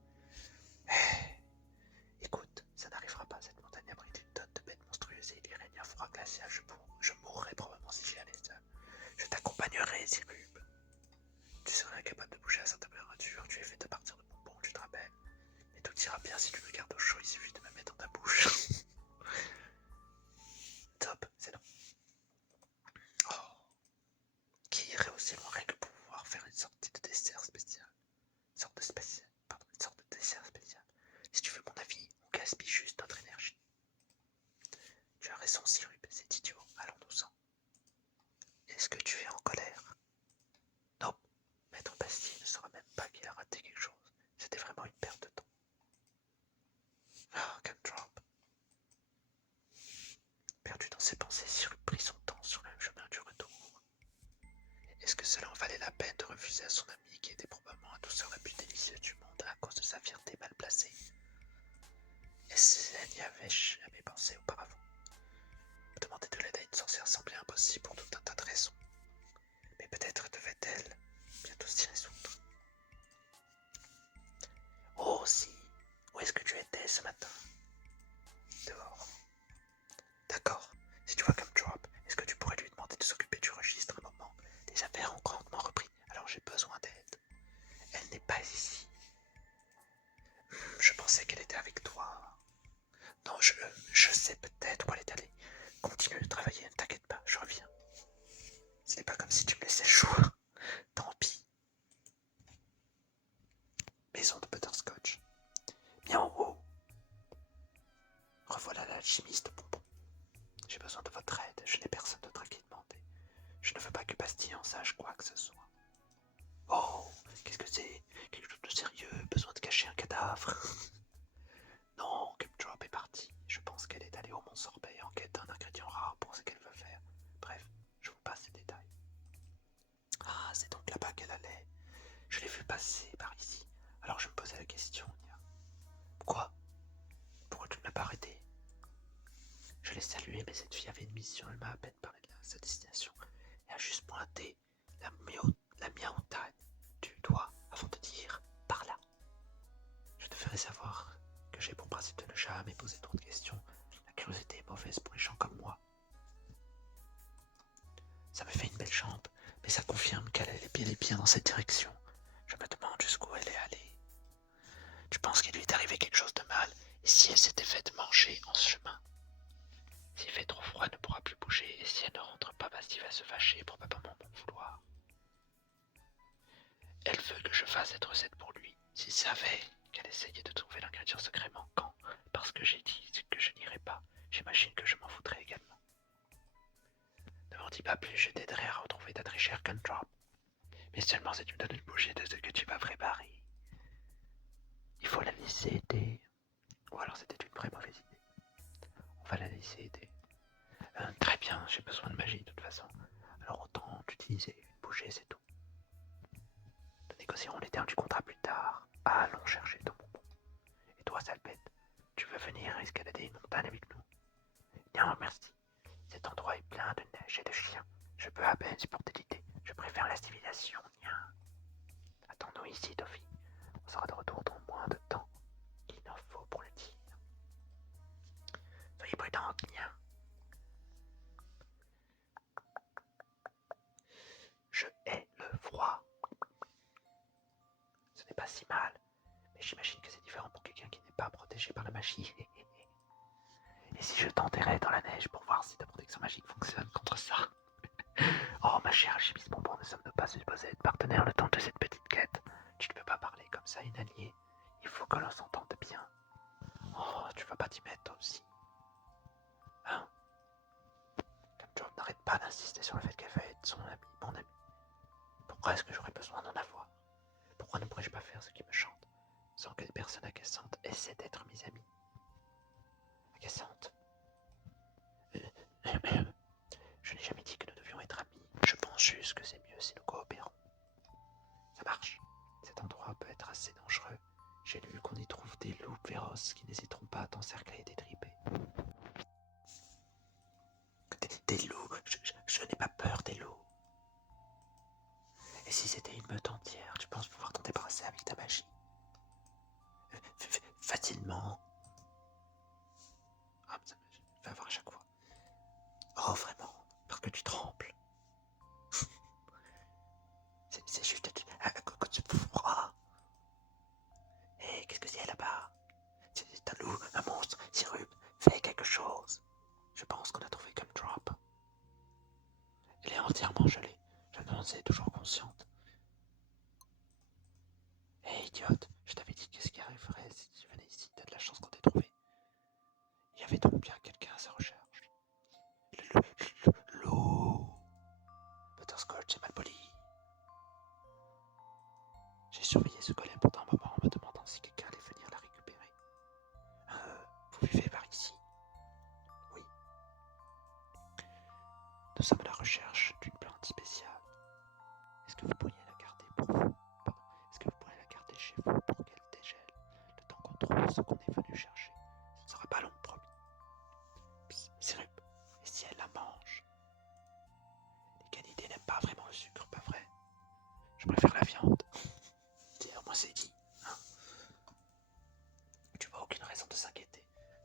Écoute, ça n'arrivera pas, cette montagne abrite une tonne de bêtes monstrueuses et il y règne un froid glacial, je mourrais probablement si j'y allais seul. Je t'accompagnerai, Sirup. Tu serais incapable de bouger à cette température, tu es fait à partir de bonbons, tu te rappelles. Et tout ira bien si tu me gardes au chaud, il suffit de me mettre dans ta bouche. Top, c'est non. Oh, qui irait aussi loin rien que pour pouvoir faire une sorte de dessert spécial. Une sorte de dessert spécial. Si tu veux mon avis, on gaspille juste notre énergie. Tu as raison, Sirup, c'est idiot, allons-nous-en. Est-ce que tu es en colère? Non, Maître Bastille ne saura même pas qu'il a raté quelque chose. C'était vraiment une perte de temps. Ah, Gumdrop. Perdu dans ses pensées, Sirup prit son temps sur le chemin du retour. Est-ce que cela en valait la peine de refuser à son ami qui était probablement la douceur la plus délicieuse du monde à cause de sa fierté mal placée? Est-ce qu'elle n'y avait jamais pensé auparavant? Demander de l'aide à une sorcière semblait impossible pour tout un tas de raisons. Mais peut-être devait-elle bientôt s'y résoudre. Oh si, où est-ce que tu ce matin, dehors. D'accord. Si tu vois comme Drop, est-ce que tu pourrais lui demander de s'occuper du registre un moment? Les affaires ont grandement repris, alors j'ai besoin d'aide. Elle n'est pas ici. Je pensais qu'elle était avec toi. Non, je sais peut-être où elle est allée. Continue de travailler, ne t'inquiète pas, je reviens. Ce n'est pas comme si tu me laissais jouer. Tant pis. Maison de butterscotch. Bien en haut. Revoilà l'alchimiste bonbon. J'ai besoin de votre aide, je n'ai personne d'autre à qui demander. Je ne veux pas que Bastille en sache quoi que ce soit. Oh, qu'est-ce que c'est? Quelque chose de sérieux? Besoin de cacher un cadavre? Non, Gumdrop est partie. Je pense qu'elle est allée au Mont Sorbet en quête d'un ingrédient rare pour ce qu'elle veut faire. Bref, je vous passe ces détails. Ah, c'est donc là-bas qu'elle allait. Je l'ai vue passer par ici. Alors je me posais la question, Nia. Quoi? Pourquoi tu ne l'as pas arrêtée? Je l'ai saluée, mais cette fille avait une mission. Elle m'a à peine parlé de sa destination et a juste pointé la mi-montagne du doigt avant de dire par là. Je te ferai savoir que j'ai pour principe de ne jamais poser trop de questions. La curiosité est mauvaise pour les gens comme moi. Ça me fait une belle jambe, mais ça confirme qu'elle est bien dans cette direction. Je me demande jusqu'où elle est allée. Tu penses qu'il lui est arrivé quelque chose de mal, et si elle s'était faite manger en ce chemin? S'il fait trop froid, elle ne pourra plus bouger, et si elle ne rentre pas, Bastille va se fâcher, probablement m'en vouloir. Elle veut que je fasse cette recette pour lui. S'il savait qu'elle essayait de trouver l'ingrédient secret manquant, parce que j'ai dit que je n'irais pas, j'imagine que je m'en foutrais également. Ne m'en dis pas plus, je t'aiderai à retrouver ta très chère Gumdrop. Mais seulement si tu me donnes une bouchée de ce que tu m'as préparé. Il faut la laisser aider. Ou alors c'était une très mauvaise idée. On va la laisser aider. Très bien, j'ai besoin de magie de toute façon. Alors autant t'utiliser une bouchée, c'est tout. Nous négocierons les termes du contrat plus tard. Allons chercher ton bonbon. Et toi, salpette, tu veux venir escalader une montagne avec nous? Non, merci. Cet endroit est plein de neige et de chiens. Je peux à peine supporter l'idée. Je préfère la civilisation. Attends-nous ici, Toffee. On sera de retour dans moins de temps qu'il n'en faut pour le dire. Soyez prudente, Nia. Je hais le froid. Ce n'est pas si mal, mais j'imagine que c'est différent pour quelqu'un qui n'est pas protégé par la magie. Et si je t'enterrais dans la neige pour voir si ta protection magique fonctionne contre ça? Oh, ma chère alchimiste bonbon, ne sommes-nous pas supposés être partenaires le temps de cette petite quête? Tu ne peux pas parler comme ça, une alliée. Il faut que l'on s'entende bien. Oh, tu vas pas t'y mettre toi aussi. Hein? Gumdrop n'arrête pas d'insister sur le fait qu'elle va être son ami, mon ami. Pourquoi est-ce que j'aurais besoin d'en avoir? Pourquoi ne pourrais-je pas faire ce qui me chante, sans que les personnes agaçantes essaient d'être mes amis? Agaçantes? Je n'ai jamais dit que nous devions être amis. Je pense juste que c'est mieux si nous coopérons. Ça marche. Cet endroit peut être assez dangereux. J'ai lu qu'on y trouve des loups féroces qui n'hésiteront pas à t'encercler et t'étriper. Des loups? Je n'ai pas peur des loups. Et si c'était une meute entière, tu penses pouvoir t'en débarrasser avec ta magie? Facilement. Ah, ça me fait avoir à chaque fois. Oh, vraiment? Parce que tu trembles. C'est juste à cause du froid. Hé, qu'est-ce que c'est là-bas? C'est un loup, un monstre, Sirup, fais quelque chose. Je pense qu'on a trouvé Gumdrop. Elle est entièrement gelée. Je me demande si elle est toujours consciente. Hé, idiote, je t'avais dit qu'est-ce qui arriverait si tu venais ici. T'as de la chance qu'on t'ait trouvé. Il y avait donc bien quelqu'un à sa recherche. L'eau. Butterscotch est mal poli. J'ai surveillé ce golem pendant un moment en me demandant si quelqu'un allait venir la récupérer. Vous vivez par ici? Oui. Nous sommes à la recherche d'une plante spéciale. Est-ce que vous pourriez la garder pour vous? Pardon. Est-ce que vous pourriez la garder chez vous pour qu'elle dégèle le temps qu'on trouve ce qu'on est venu chercher? Ce ne sera pas long, promis. Psst, Sirup, et si elle la mange? Les canidés n'aiment pas vraiment le sucre, pas vrai? Je préfère la viande. Au moins c'est dit. Hein? Tu vois aucune raison de s'inquiéter.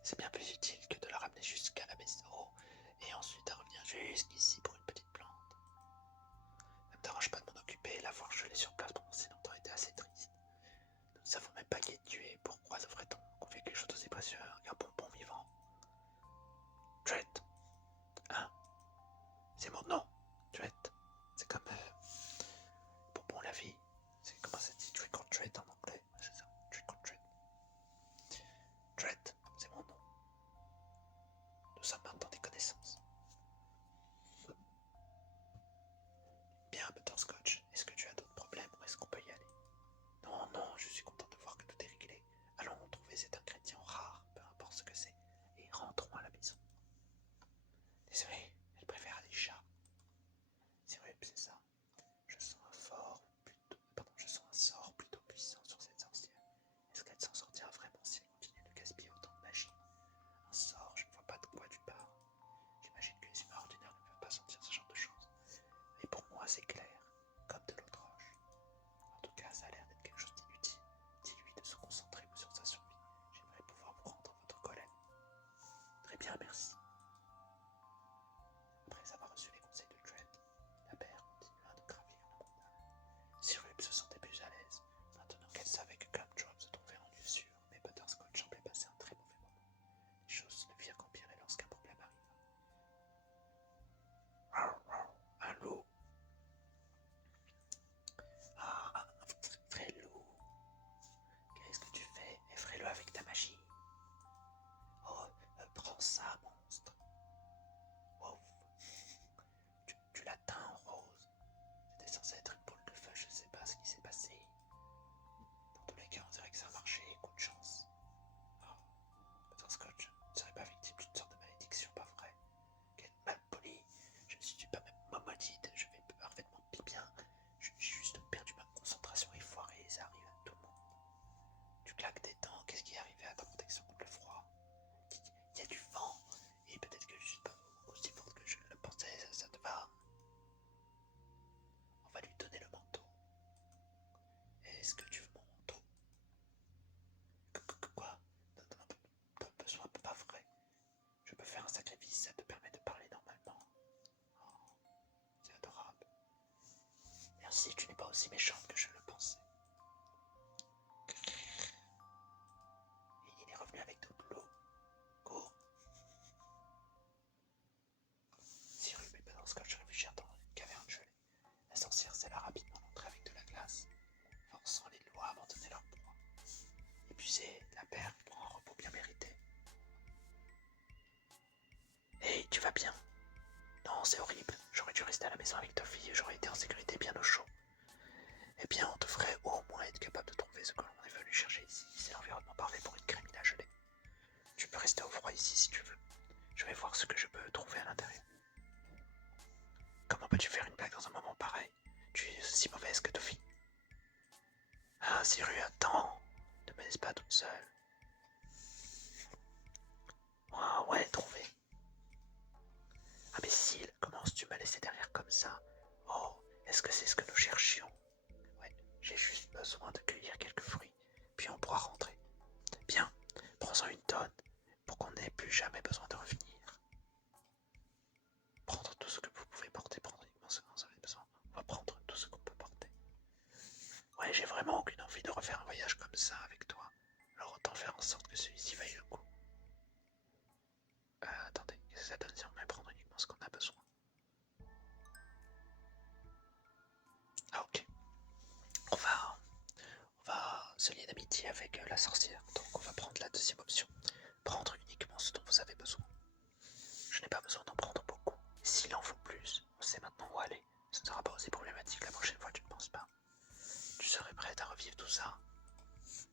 C'est bien plus utile que de la ramener jusqu'à la maison et ensuite à revenir jusqu'ici pour une petite plante. Ça me dérange pas de m'en occuper, la voir gelée sur place pendant si longtemps était assez triste. Nous ne savons même pas qui est tué, pourquoi devrait-on confier quelque chose d'aussi précieux à un bonbon vivant? Tret. Hein? C'est mon nom, Tret. C'est comme bonbon la vie. C'est comment ça se dit trick or treat en anglais? C'est ça, trick or treat. Tret, c'est mon nom. Nous sommes maintenant des connaissances. Bien, Butterscotch, est-ce que tu as d'autres problèmes ou est-ce qu'on peut y aller? Non, non, je suis content de voir que tout est réglé. Allons trouver cet ingrédient rare, peu importe ce que c'est, et rentrons à la maison. Désolé, elle préfère les chats. C'est vrai, c'est ça. Je sens je sens un sort plutôt puissant sur cette sorcière. Est-ce qu'elle s'en sortira vraiment si elle continue de gaspiller autant de magie? Un sort, je ne vois pas de quoi tu parles. J'imagine que les humains ordinaires ne peuvent pas sentir ce genre de choses. Et pour moi, c'est clair, comme de l'eau de roche. En tout cas, ça a l'air d'être quelque chose d'inutile. Dis-lui de se concentrer sur sa survie. J'aimerais pouvoir vous rendre votre collègue. Très bien, merci. Après avoir reçu les conseils de Trent, la paire continua de gravir la montagne. Cyrus se sentait plus à l'aise, maintenant qu'elle savait que Gumdrop se trouvait en lieu sûr, mais Butterscotch semblait passer un très mauvais moment. Les choses ne firent qu'empirer lorsqu'un problème arriva. Un loup. Ah, un vrai loup. Qu'est-ce que tu fais? Effraie-le avec ta magie. Oh, prends ça, monstre. Wow. Tu l'as teint en rose. C'était censé être une boule de feu, je ne sais pas ce qui s'est passé. Dans tous les cas, on dirait que ça a marché, coup de chance. Oh, Butterscotch ne serait pas victime d'une sorte de malédiction, pas vrai? Quelle malpolie. Je ne suis pas même maudite, je vais parfaitement bien. J'ai juste perdu ma concentration et foiré, ça arrive à tout le monde. Tu claques des dents, qu'est-ce qui est arrivé à ta protection contre le froid? Il y a du vent, et peut-être que je suis pas aussi forte que je le pensais, ça te va? On va lui donner le manteau. Est-ce que tu veux mon manteau? Quoi? Pas besoin, pas vrai. Je peux faire un sacrifice, ça te permet de parler normalement. Oh, c'est adorable. Merci, tu n'es pas aussi méchante que je le pensais. Et il est revenu avec de l'eau. Cours. Cyrus et Butterscotch réfléchirent dans une caverne gelée. La sorcière scella rapidement l'entrée avec de la glace, forçant les loups à abandonner leur proie. Épuisée, la paire prend un repos bien mérité. Hey, tu vas bien? Non, c'est horrible. J'aurais dû rester à la maison avec ta fille et j'aurais été en sécurité bien au chaud. Eh bien, on devrait au moins être capable de trouver ce que l'on est venu chercher ici. C'est l'environnement parfait pour une crémine à geler. Tu peux rester au froid ici si tu veux. Je vais voir ce que je peux trouver à l'intérieur. Comment peux-tu faire une blague dans un moment pareil? Tu es aussi mauvaise que Toffy. Ah, Cyrus, attends. Ne me laisse pas toute seule. Ah ouais, trouvé. Imbécile, comment tu m'as laissé derrière comme ça? Oh, est-ce que c'est ce que nous cherchions? Ouais, j'ai juste besoin de cueillir quelques fruits, puis on pourra rentrer. Bien, prends-en une tonne, pour qu'on n'ait plus jamais besoin de revenir. Prendre tout ce que vous pouvez porter, prendre uniquement ce que vous avez besoin. On va prendre tout ce qu'on peut porter. Ouais, j'ai vraiment aucune envie de refaire un voyage comme ça avec toi. Alors autant faire en sorte que celui-ci vaille le coup. Attendez, qu'est-ce que ça donne si on va prendre uniquement ce qu'on a besoin? Ah ok. On va se lier d'amitié avec la sorcière. Donc on va prendre la deuxième option. Prendre uniquement ce dont vous avez besoin. Je n'ai pas besoin d'en prendre beaucoup. S'il en faut plus, on sait maintenant où aller. Ce ne sera pas aussi problématique la prochaine fois, tu ne penses pas? Tu serais prête à revivre tout ça?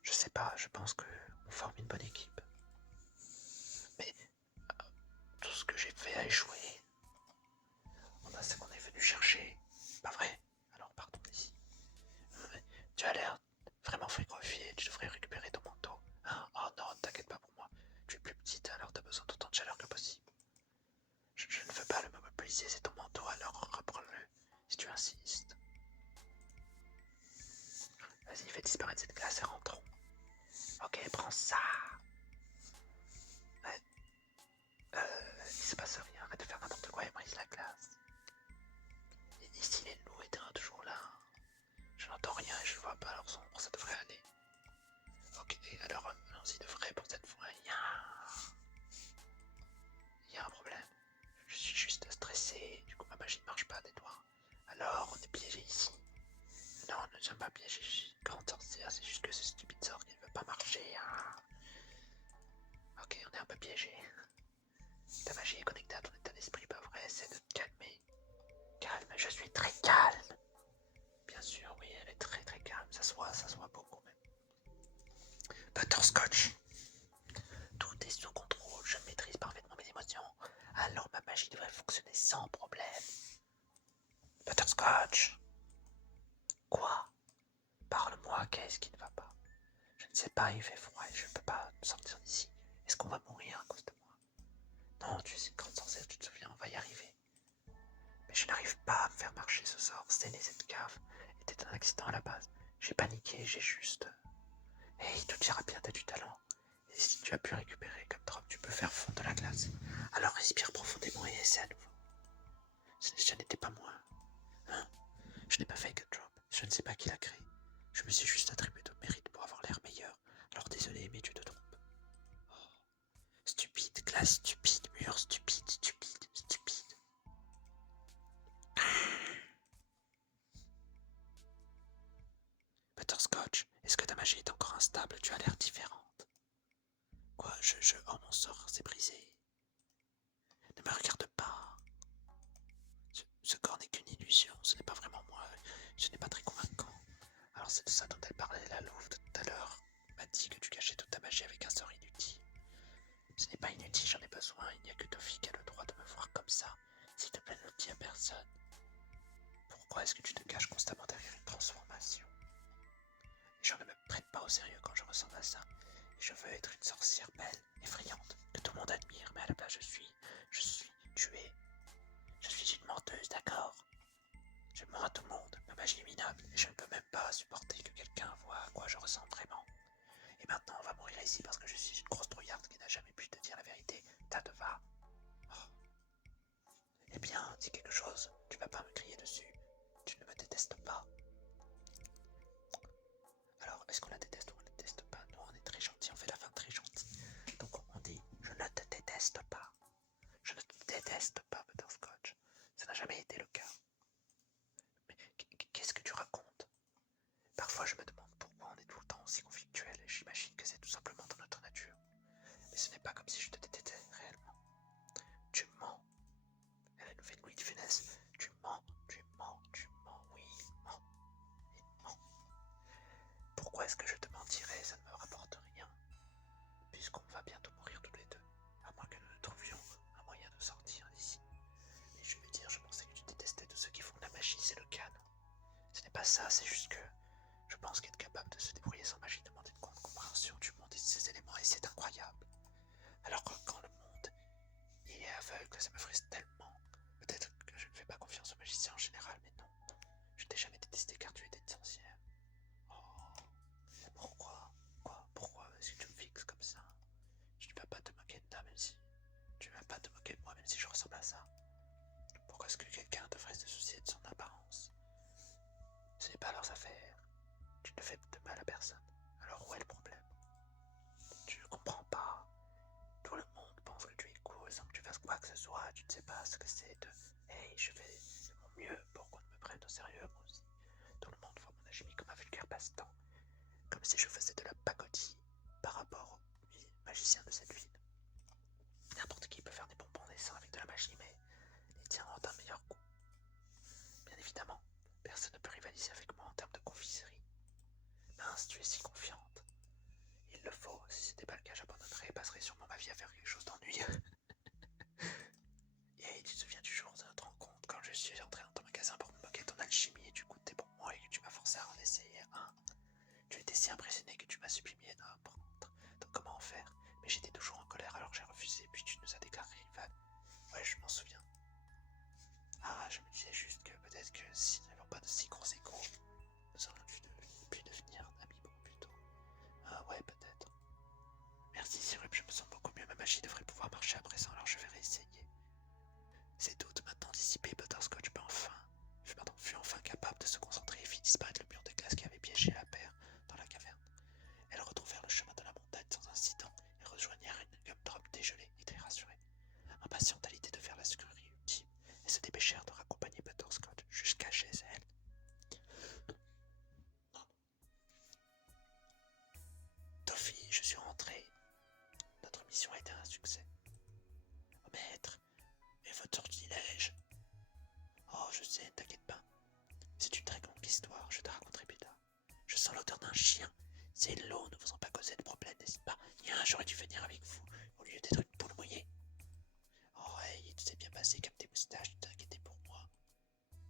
Je sais pas, je pense qu'on forme une bonne équipe. Mais tout ce que j'ai fait a échoué. On a ce qu'on est venu chercher. Pas vrai? Alors partons d'ici. Tu as l'air vraiment frigorifié, tu devrais récupérer ton manteau. Hein? Oh non, ne t'inquiète pas pour moi. Tu es plus petite, alors tu as besoin d'autant de chaleur que possible. Je ne veux pas le monopoliser, c'est ton manteau, alors reprends-le, si tu insistes. Vas-y, fais disparaître cette glace et rentrons. Ok, prends ça. Il se passe rien, arrête de faire n'importe quoi et brise la glace. Et ici les loups étaient toujours là. Je n'entends rien et je ne vois pas leur sombre, ça devrait aller. Ok, alors allons-y de vrai pour cette fois. Il y a un problème. Je suis juste stressé, du coup ma magie ne marche pas des doigts. Alors on est piégé ici. Non, nous ne sommes pas piégés, je suis une grande sorcière, c'est juste que ce stupide sort qui ne veut pas marcher. Ok, on est un peu piégé. Ta magie est connectée à ton état d'esprit, pas vrai? Essaie de te calmer. Calme, je suis très calme. Bien sûr, oui, elle est très très calme, ça se voit beaucoup même. Butterscotch. Tout est sous contrôle, je maîtrise parfaitement mes émotions. Alors ma magie devrait fonctionner sans problème. Butterscotch. Quoi? Parle-moi, qu'est-ce qui ne va pas? Je ne sais pas, il fait froid et je ne peux pas sortir d'ici. Est-ce qu'on va mourir à cause de moi? Non, tu es une grande sorcière, tu te souviens, on va y arriver. Mais je n'arrive pas à me faire marcher ce sort. Sceller cette cave était un accident à la base. J'ai paniqué, j'ai juste... Hey, tout ira bien, t'as du talent. Et si tu as pu récupérer comme drop, tu peux faire fondre la glace. Alors respire profondément et essaie à nouveau. Ce n'était pas moi. Hein? Je n'ai pas fait que drop. Je ne sais pas qui l'a créé. Je me suis juste attribué de mérite pour avoir l'air meilleur. Alors désolé, mais tu te trompes. Oh. Stupide, glace stupide, mur stupide, stupide, stupide. Butterscotch, est-ce que ta magie est encore instable? Tu as l'air différente. Quoi, Oh, mon sort s'est brisé. Ne me regarde pas. Ce corps n'est qu'une illusion, ce n'est pas vraiment moi. Ce n'est pas très convaincant. Alors c'est de ça dont elle parlait, la louve de tout à l'heure. Elle m'a dit que tu cachais toute ta magie avec un sort inutile. Ce n'est pas inutile, j'en ai besoin. Il n'y a que Toffee qui a le droit de me voir comme ça. S'il te plaît, ne le dis à personne. Pourquoi est-ce que tu te caches constamment derrière une transformation? Les gens ne me prennent pas au sérieux quand je ressemble à ça. Et je veux être une sorcière belle, effrayante, que tout le monde admire, mais à la place tuée. Je suis une menteuse, d'accord? Je mens à tout le monde, ma magie est minable, et je ne peux même pas supporter que quelqu'un voie à quoi je ressemble vraiment. Et maintenant on va mourir ici parce que je suis une grosse trouillarde qui n'a jamais pu te dire la vérité. Ça te va? Oh. Eh bien, dis quelque chose, tu vas pas me crier dessus. Tu ne me détestes pas. Alors, est-ce qu'on la déteste ou on la déteste pas? Nous, on est très gentils, on fait la fin très gentille. Donc, on dit, je ne te déteste pas. Je ne te déteste pas, Butterscotch. Ça n'a jamais été le cas. Mais qu'est-ce que tu racontes? Parfois, je me demande pourquoi on est tout le temps aussi conflictuel, et j'imagine que c'est tout simplement dans notre nature. Mais ce n'est pas comme si je te détestais réellement. Tu mens. Elle nous fait une Louis de finesse. Tu mens, oui, mens. Il ment. Pourquoi est-ce que je te mentirais? Ça ne me rapporte rien. Puisqu'on va bientôt mourir tous les deux. À moins que nous ne trouvions un moyen de sortir d'ici. Mais je veux dire, je pensais que tu détestais tous ceux qui font de la magie, c'est le calme. Ce n'est pas ça, c'est juste que je pense qu'être capable de se débrouiller sans magie demande une grande compréhension du monde et de ses éléments, et c'est incroyable. Alors que quand le monde il est aveugle, ça me frustre tellement. Peut-être que je ne fais pas confiance aux magiciens en général, mais non. Je t'ai jamais détesté car tu étais une sorcière. Oh, pourquoi? Pourquoi est-ce que tu me fixes comme ça? Tu ne vas pas te moquer de toi même si... Tu ne vas pas te moquer de moi même si je ressemble à ça. Pourquoi est-ce que quelqu'un devrait se soucier de son apparence? Ce n'est pas leurs affaires. Tu ne fais de mal à personne. Alors où est le problème? Tu ne comprends pas. Tout le monde pense que tu es cool sans que tu fasses quoi que ce soit. Tu ne sais pas ce que c'est de hey, je fais de mon mieux pour qu'on ne me prenne au sérieux, moi aussi. Tout le monde voit mon alchimie comme un vulgaire passe-temps. Comme si je faisais de la pacotille par rapport aux magiciens de cette ville. N'importe qui peut faire des bonbons dessins avec de la magie, mais les tiens ont un meilleur goût. Bien évidemment, personne ne peut rivaliser avec moi en termes de confiserie. Mince, tu es si confiante. Il le faut, si c'était pas le cas, j'abandonnerais et passerais sûrement ma vie à faire quelque chose d'ennuyeux. Et tu te souviens du jour de notre rencontre, quand je suis entré dans ton magasin pour me moquer de ton alchimie et du coup t'es pour moi et que tu m'as forcé à en essayer un. Tu étais si impressionné que tu m'as supplié d'en prendre. Donc comment en faire? Mais j'étais toujours en colère alors j'ai refusé, puis tu nous as déclaré rival. Ouais, je m'en souviens. Ah, je me disais juste que peut-être que si nous n'avions pas de si gros égos, nous aurions pu devenir amis beaucoup plus tôt. Ah ouais, peut-être. Merci Sirup, je me sens beaucoup mieux, ma magie devrait pouvoir marcher à présent, alors je vais je suis rentré. Notre mission a été un succès. Oh, maître, mais votre sortilège. Oh, je sais, t'inquiète pas. C'est une très longue histoire, je te raconterai plus tard. Je sens l'odeur d'un chien. Ces lots ne vous ont pas causé de problème, n'est-ce pas? Bien, j'aurais dû venir avec vous, au lieu d'être une poule mouillée. Oh, hey, tout s'est bien passé comme tes moustaches, tu t'inquiétais pour moi.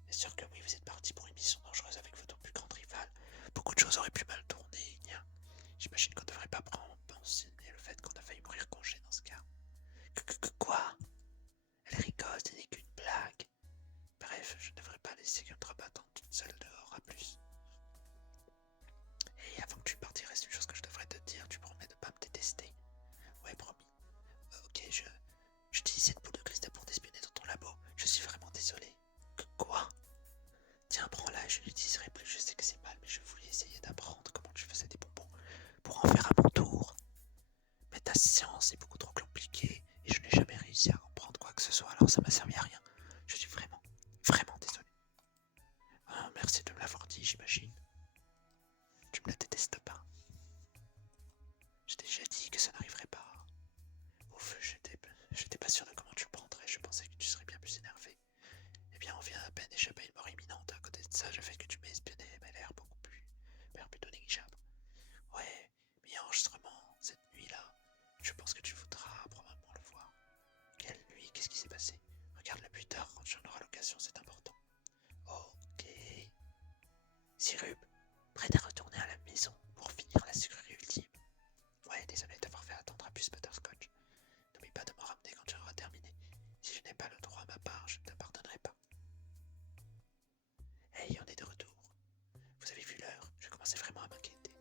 Bien sûr que oui, vous êtes parti pour une mission dangereuse avec votre plus grande rivale. Beaucoup de choses auraient pu mal tourner, Nia. J'imagine qu'on ne devrait pas prendre en mentionner le fait qu'on a failli mourir congé dans ce cas. Quoi? Elle rigole, ce n'est qu'une blague. Bref, je ne devrais pas laisser Gumdrop attendre toute seule dehors, à plus. Et avant que tu partes, il reste une chose que je devrais te dire, tu promets de ne pas me détester. Ouais, promis. Ok, j'utilise cette boule de cristal pour t'espionner dans ton labo. Je suis vraiment désolé. Quoi? Tiens, prends-la, je l'utiliserai plus. Je sais que c'est mal, mais je voulais essayer d'apprendre comment tu faisais des bonbons pour en faire à mon tour. Mais ta science est beaucoup trop compliquée et je n'ai jamais réussi à comprendre quoi que ce soit, alors ça m'a servi à rien. Je suis vraiment, vraiment désolé. Ah, merci de me l'avoir dit, j'imagine. Tu me la détestes pas. Je t'ai déjà dit que ça n'arriverait pas. Ouf, j'étais pas sûr de comment tu le prendrais, je pensais que tu serais bien plus énervé. Eh bien, on vient à peine d'échapper à une mort imminente. À côté de ça, le fait que tu m'aies espionné m'a l'air plutôt négligeable. Ouais, mais enregistrement, cette nuit-là, je pense que tu voudras probablement le voir. Quelle nuit? Qu'est-ce qui s'est passé? Regarde-le plus tard quand j'en aurai l'occasion, c'est important. Ok. Sirup, prête à retourner à la maison pour finir la sucrerie ultime. Ouais, désolé d'avoir fait attendre à plus Butterscotch. N'oublie pas de me ramener quand tu auras terminé. Si je n'ai pas le droit à ma part, je ne te pardonnerai pas. Hey, on est de retour. Vous avez vu l'heure, je commençais vraiment à m'inquiéter.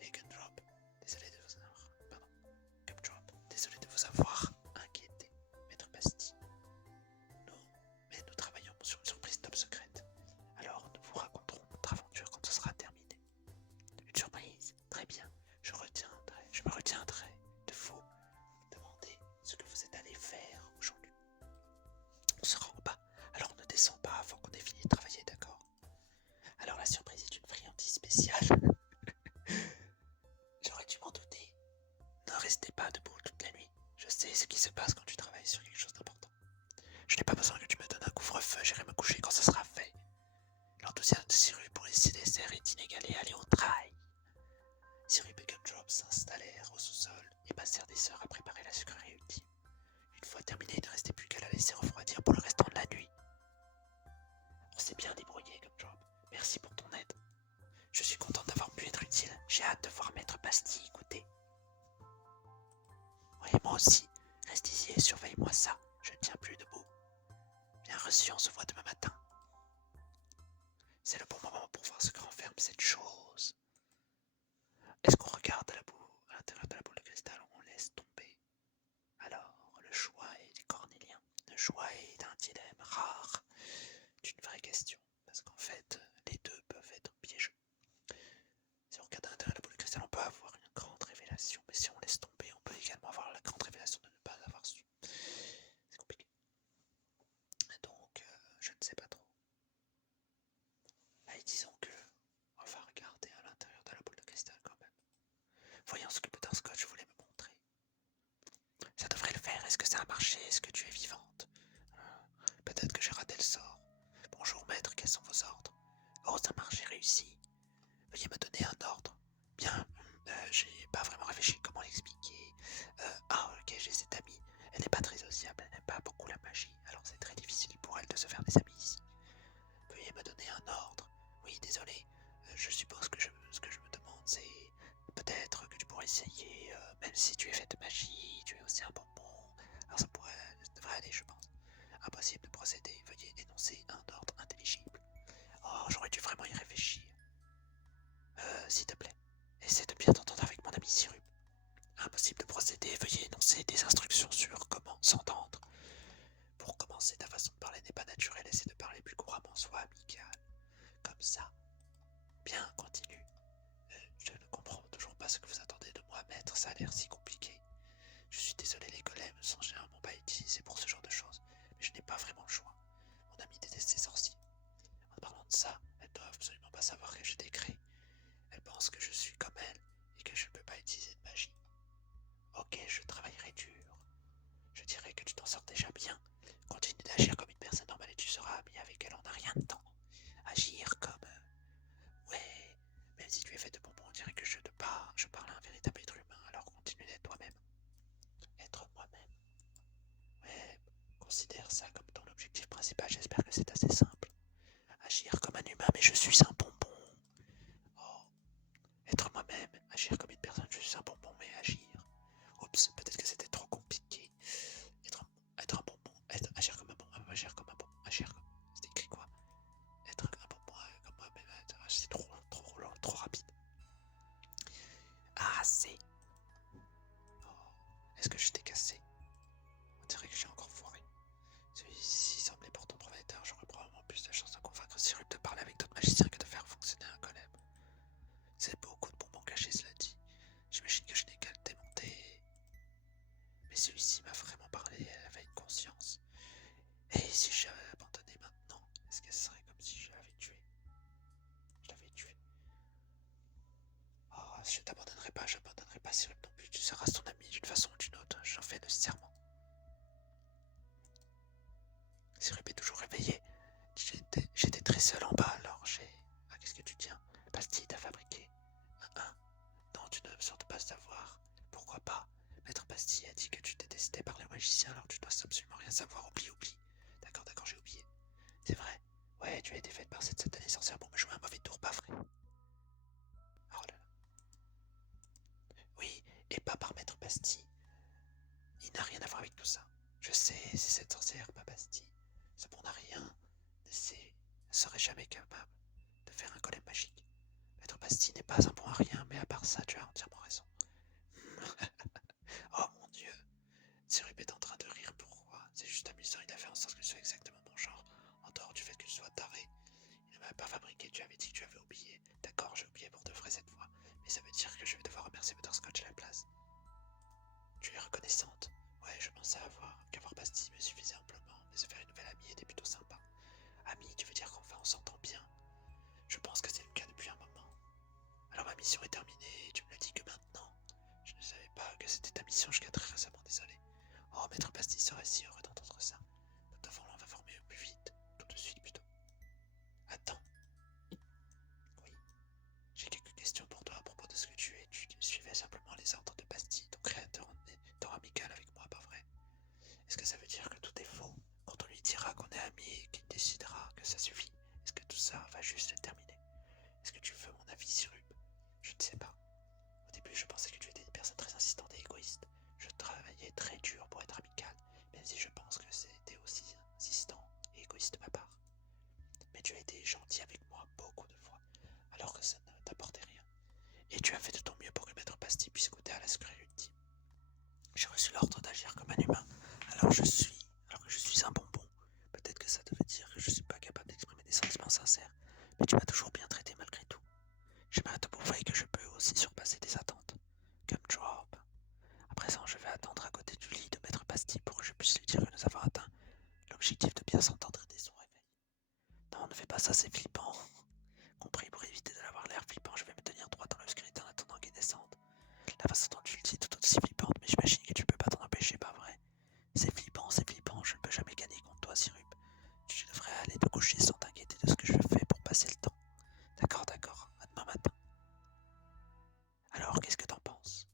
Et Gumdrop, désolé de vous avoir... Pardon. Gumdrop, désolé de vous avoir inquiété. Maître Basti. Mais nous travaillons sur une surprise top secrète. Alors nous vous raconterons notre aventure quand ce sera terminé. Une surprise? Très bien. Je me retiendrai de vous demander ce que vous êtes allé faire aujourd'hui. On sera en bas, alors ne descends pas avant qu'on ait fini de travailler, d'accord? Alors la surprise est une friandise spéciale. J'aurais dû m'en douter. Ne restez pas debout toute la nuit. Je sais ce qui se passe quand tu travailles sur quelque chose d'important. Je n'ai pas besoin que tu me donnes un couvre-feu, j'irai me coucher quand ce sera fait. L'enthousiasme de Sirup pour les desserts est inégalé, allez au travail. Sirup et Gumdrop s'installèrent au sous-sol et passèrent des heures à préparer la sucrerie ultime. Une fois terminée, il ne restait plus qu'à la laisser refroidir pour le restant de la nuit. On s'est bien débrouillé, Gumdrop. Merci pour ton aide. Je suis content d'avoir pu être utile. J'ai hâte de voir Maître Basti goûter. Oui, moi aussi. Reste ici et surveille-moi ça. Je ne tiens plus debout. Bien reçu, on se voit demain matin. C'est le bon moment pour voir ce que renferme cette chose. Est-ce qu'on regarde à l'intérieur de la boule de cristal ou on laisse tomber? Alors, le choix est cornélien. Le choix est un dilemme rare d'une vraie question. Parce qu'en fait, les deux peuvent être piégeux. Si on regarde à l'intérieur de la boule de cristal, on peut avoir une grande révélation. Mais si on laisse tomber, on peut également avoir la grande révélation de ne pas avoir su. C'est compliqué. Donc, je ne sais pas trop. Allez, disons que on va regarder à l'intérieur de la boule de cristal quand même. Voyons ce que Butterscotch voulait me montrer. Ça devrait le faire. Est-ce que ça a marché? Est-ce que tu es vivante? Peut-être que j'ai raté le sort. Bonjour maître, quels sont vos ordres? Oh, ça marche, j'ai réussi. Veuillez me donner un ordre. Bien, j'ai pas vraiment réfléchi comment l'expliquer. Ok, j'ai cette amie. Elle n'est pas très sociable, elle n'aime pas beaucoup la magie. Alors c'est très difficile pour elle de se faire des amis ici. Veuillez me donner un ordre. Oui, désolé. Je suppose que ce que je me demande, c'est peut-être que tu pourrais essayer, même si tu es fait de magie, tu es aussi un bonbon. Alors ça devrait aller, je pense. Impossible de procéder. Veuillez énoncer un ordre intelligible. Oh, j'aurais dû vraiment y réfléchir. S'il te plaît, essaie de bien t'entendre avec mon ami Sirup. Impossible de procéder. Veuillez énoncer des instructions sur comment s'entendre. Pour commencer, ta façon de parler n'est pas naturelle. Essaie de parler plus couramment, sois amical. Comme ça. Bien, continue. Je ne comprends toujours pas ce que vous attendez de moi, maître. Ça a l'air si compliqué. Je suis désolé, les golems ne sont généralement pas utilisés pour ce genre de choses. Mais je n'ai pas vraiment le choix. Mon ami déteste ces sorciers. En parlant de ça, elle doit absolument pas savoir que j'ai des craies. Elle pense que je suis comme elle et que je ne peux pas utiliser cassé. Oh, est-ce que je t'ai cassé? On dirait que j'ai encore foiré. Celui-ci semblait pourtant prometteur, j'aurais probablement plus de chance de convaincre Sirup de parler avec d'autres magiciens que de faire fonctionner un golem. C'est beaucoup de bonbons cachés, cela dit. J'imagine que je n'ai qu'à le démonter. Mais celui-ci m'a vraiment parlé, elle avait une conscience. Et si j'avais abandonné maintenant, est-ce que ce serait comme si je l'avais tué? Je l'avais tué. Oh, j'abandonnerai pas Sirup non plus, tu seras son ami d'une façon ou d'une autre, j'en fais le serment. Sirup est toujours réveillé. J'étais très seul en bas, alors j'ai... Ah, qu'est-ce que tu tiens? Pastille t'as fabriqué. Non, tu ne me sortes pas savoir. Pourquoi pas? Maître Pastille a dit que tu détestais parler aux magiciens, alors tu dois absolument rien savoir. Oublie. D'accord, j'ai oublié. C'est vrai. Ouais, tu as été faite par cette satanée sorcière pour me jouer un mauvais tour, pas vrai? Oh là là. Oui, et pas par Maître Pastille. Il n'a rien à voir avec tout ça. Je sais, c'est cette sorcière, pas Pastille. Ça pour n'a rien. Ne serait jamais capable de faire un golem magique. Maître Pastille n'est pas un bon à rien, mais à part ça, tu as entièrement raison. Oh mon Dieu. Sirup est en train de rire, pourquoi? C'est juste amusant, il a fait en sorte que ce soit exactement mon genre, en dehors du fait que je sois taré. Il ne m'a pas fabriqué, tu avais dit que tu avais oublié. D'accord, j'ai oublié pour de vrai cette fois, mais ça veut dire que je vais devoir remercier Butterscotch à la place. Tu es reconnaissante? Ouais, je pensais qu'avoir Pastille me suffisait amplement, mais se faire une nouvelle amie était plutôt sympa. Amie, tu veux dire qu'enfin on s'entend bien? Je pense que c'est le cas depuis un moment. Alors ma mission est terminée, et tu me l'as dit que maintenant. Je ne savais pas que c'était ta mission jusqu'à très récemment, désolé. Oh, Maître Pastille serait si heureux d'entendre ça. Nous devons l'informer au plus vite, tout de suite plutôt. Attends. Oui, j'ai quelques questions pour toi à propos de ce que tu es. Tu suivais simplement les ordres de Pastille, ton créateur en étant amical avec moi, pas vrai? Est-ce que ça veut dire que tout est faux? Quand on lui dira qu'on est amis et qu'il décidera que ça suffit, est-ce que tout ça va juste se terminer? Est-ce que tu veux mon avis, Sirup? Je ne sais pas. Au début, je pensais que tu étais une personne très insistante et égoïste. Je travaillais très dur pour être amical, même si je pense que c'était aussi insistant et égoïste de ma part. Mais tu as été gentil avec moi beaucoup de fois, alors que ça ne t'apportait rien. Et tu as fait de ton mieux pour que Maître Pastille puisse goûter à la sucrerie ultime. J'ai reçu l'ordre d'agir comme un humain, alors que je suis un bonbon. Peut-être que ça devait dire que je suis pas capable d'exprimer des sentiments sincères, mais tu m'as toujours bien traité malgré tout. J'aimerais te prouver que je peux aussi surpasser tes attentes. Gumdrop. À présent, je vais attendre à côté du lit de Maître Pastille pour que je puisse lui dire que nous avons atteint l'objectif de bien s'entendre dès son réveil. Non, ne fais pas ça, c'est flippant. Compris, pour éviter d'avoir l'air flippant, je vais me tenir droit dans l'obscurité en attendant qu'il descende. La façon dont tu le dis est tout aussi flippante, mais j'imagine que tu peux pas t'en empêcher, pas vrai? C'est flippant, je ne peux jamais gagner contre toi, Sirup. Tu devrais aller te coucher sans t'inquiéter de ce que je fais pour passer le temps. D'accord, à demain matin. Alors, qu'est-ce que t'en penses?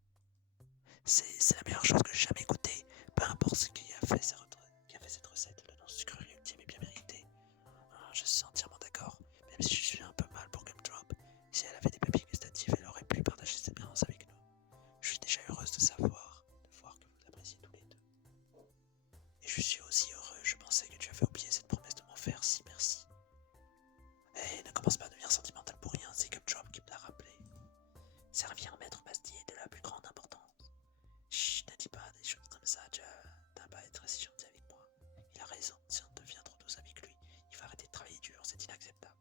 C'est la meilleure chose que j'ai jamais goûtée. Peu importe ce qui a fait cette recette, le nom sucrerie ultime est bien mérité. Je suis entièrement d'accord, même si je suis un peu mal pour Gumdrop. Si elle avait des papilles gustatives, elle aurait pu partager ses expériences avec nous. Je suis déjà heureuse de voir que vous l'appréciez tous les deux. Et je suis aussi heureux, je pensais que tu avais oublié cette promesse de m'en faire, si merci. Eh, ne commence pas à devenir sentimental pour rien, c'est Gumdrop qui me l'a rappelé. Servir Maître Pastille est de la plus grande importance. Chut, ne dis pas des choses comme ça, t'as pas à être si gentil avec moi. Il a raison, si on devient trop douce avec lui, il va arrêter de travailler dur, c'est inacceptable.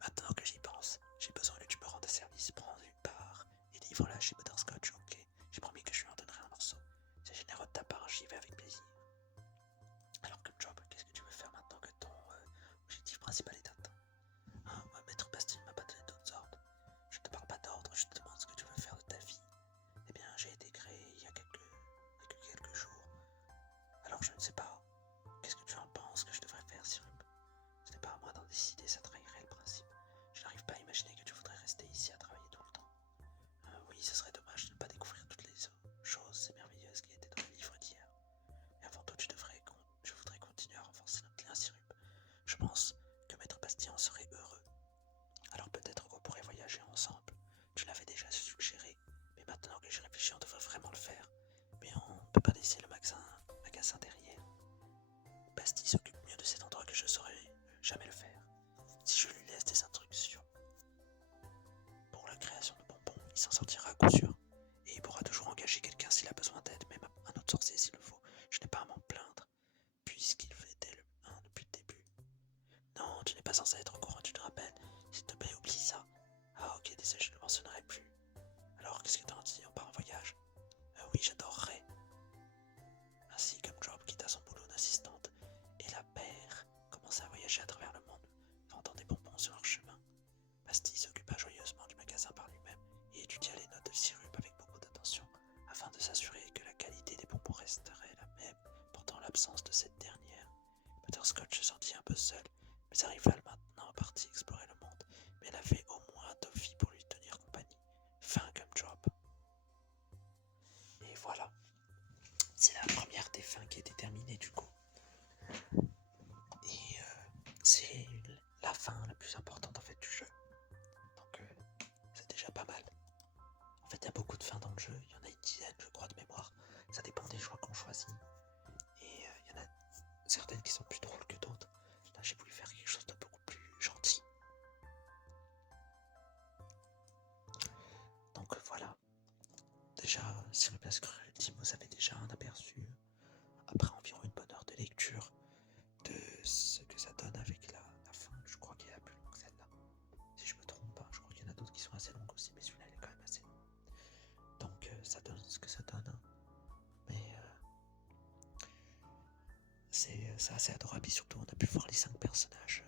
Maintenant que j'y pense, j'ai besoin que tu me rendes service, prends une part et livre-la chez Butterscotch, ok? J'ai promis que je lui en donnerai un morceau. C'est généreux de ta part, j'y vais avec plaisir. Alors que Job, qu'est-ce que tu veux faire maintenant que ton objectif principal est atteint? Maître Pastille ne m'a pas donné d'autres ordres. Je ne te parle pas d'ordre, je te demande ce que tu veux faire de ta vie. Eh bien, j'ai été créé il y a quelques jours. Alors je ne sais pas. Qu'est-ce que tu en penses que je devrais faire, Sirup? Ce n'est pas à moi d'en décider, ça trahirait le principe. Je n'arrive pas à imaginer que tu voudrais rester ici à travailler tout le temps. Oui, ce serait dommage de ne pas découvrir toutes les choses merveilleuses qui étaient dans le livre d'hier. Mais avant tout, je voudrais continuer à renforcer notre lien, Sirup. Je pense que Maître Pastille en serait heureux. Alors peut-être qu'on pourrait voyager ensemble. Tu l'avais déjà suggéré, mais maintenant que j'y réfléchis, on devrait vraiment le faire. Mais on ne peut pas laisser le magasin derrière. Pastille s'occupe mieux de cet endroit que je saurais jamais le faire. Si je lui laisse des instructions pour la création de bonbons, il s'en sortira. réussira à coup sûr. Et il pourra toujours engager quelqu'un s'il a besoin d'aide, même un autre sorcier s'il le faut. Je n'ai pas à m'en plaindre, puisqu'il était le 1 depuis le début. Non, tu n'es pas censé être au courant, tu te rappelles. S'il te plaît, oublie ça. Ah ok, désolé, je ne le mentionnerai plus. Alors, qu'est-ce que t'en dis? On part en voyage? Oui, j'adorerais. Ainsi, comme Job quitta son boulot d'assistante, et la paire commença à voyager à travers le monde, vendant des bonbons sur leur chemin. Basti s'occupa joyeusement du magasin par lui-même et étudia les notes de sirop avec beaucoup d'attention, afin de s'assurer que la qualité des bonbons resterait la même pendant l'absence de cette dernière. Butterscotch se sentit un peu seul, mais arriva maintenant à partie explorer le monde, mais elle avait au moins Toffee pour lui tenir compagnie, fin comme Job. Et voilà, c'est la première des fins qui est terminée du coup. Et c'est la fin la plus importante en fait du jeu. Donc c'est déjà pas mal. En fait, il y a beaucoup de fins dans le jeu, il y en a une dizaine, je crois, de mémoire. Ça dépend des choix qu'on choisit. Et il y en a certaines qui sont plus drôles que d'autres. Là, j'ai voulu faire quelque chose de beaucoup plus gentil. Donc voilà. Déjà, sur le Place Cruelty, vous avez déjà un aperçu, après environ une bonne heure de lecture, de ce que ça donne avec la fin. Je crois qu'elle est plus longue que celle-là. Si je me trompe pas, je crois qu'il y en a d'autres qui sont assez longues aussi, mais celui-là, il est quand même assez long. Donc ça donne ce que ça donne. Hein. Mais c'est assez adorable et surtout on a pu voir les 5 personnages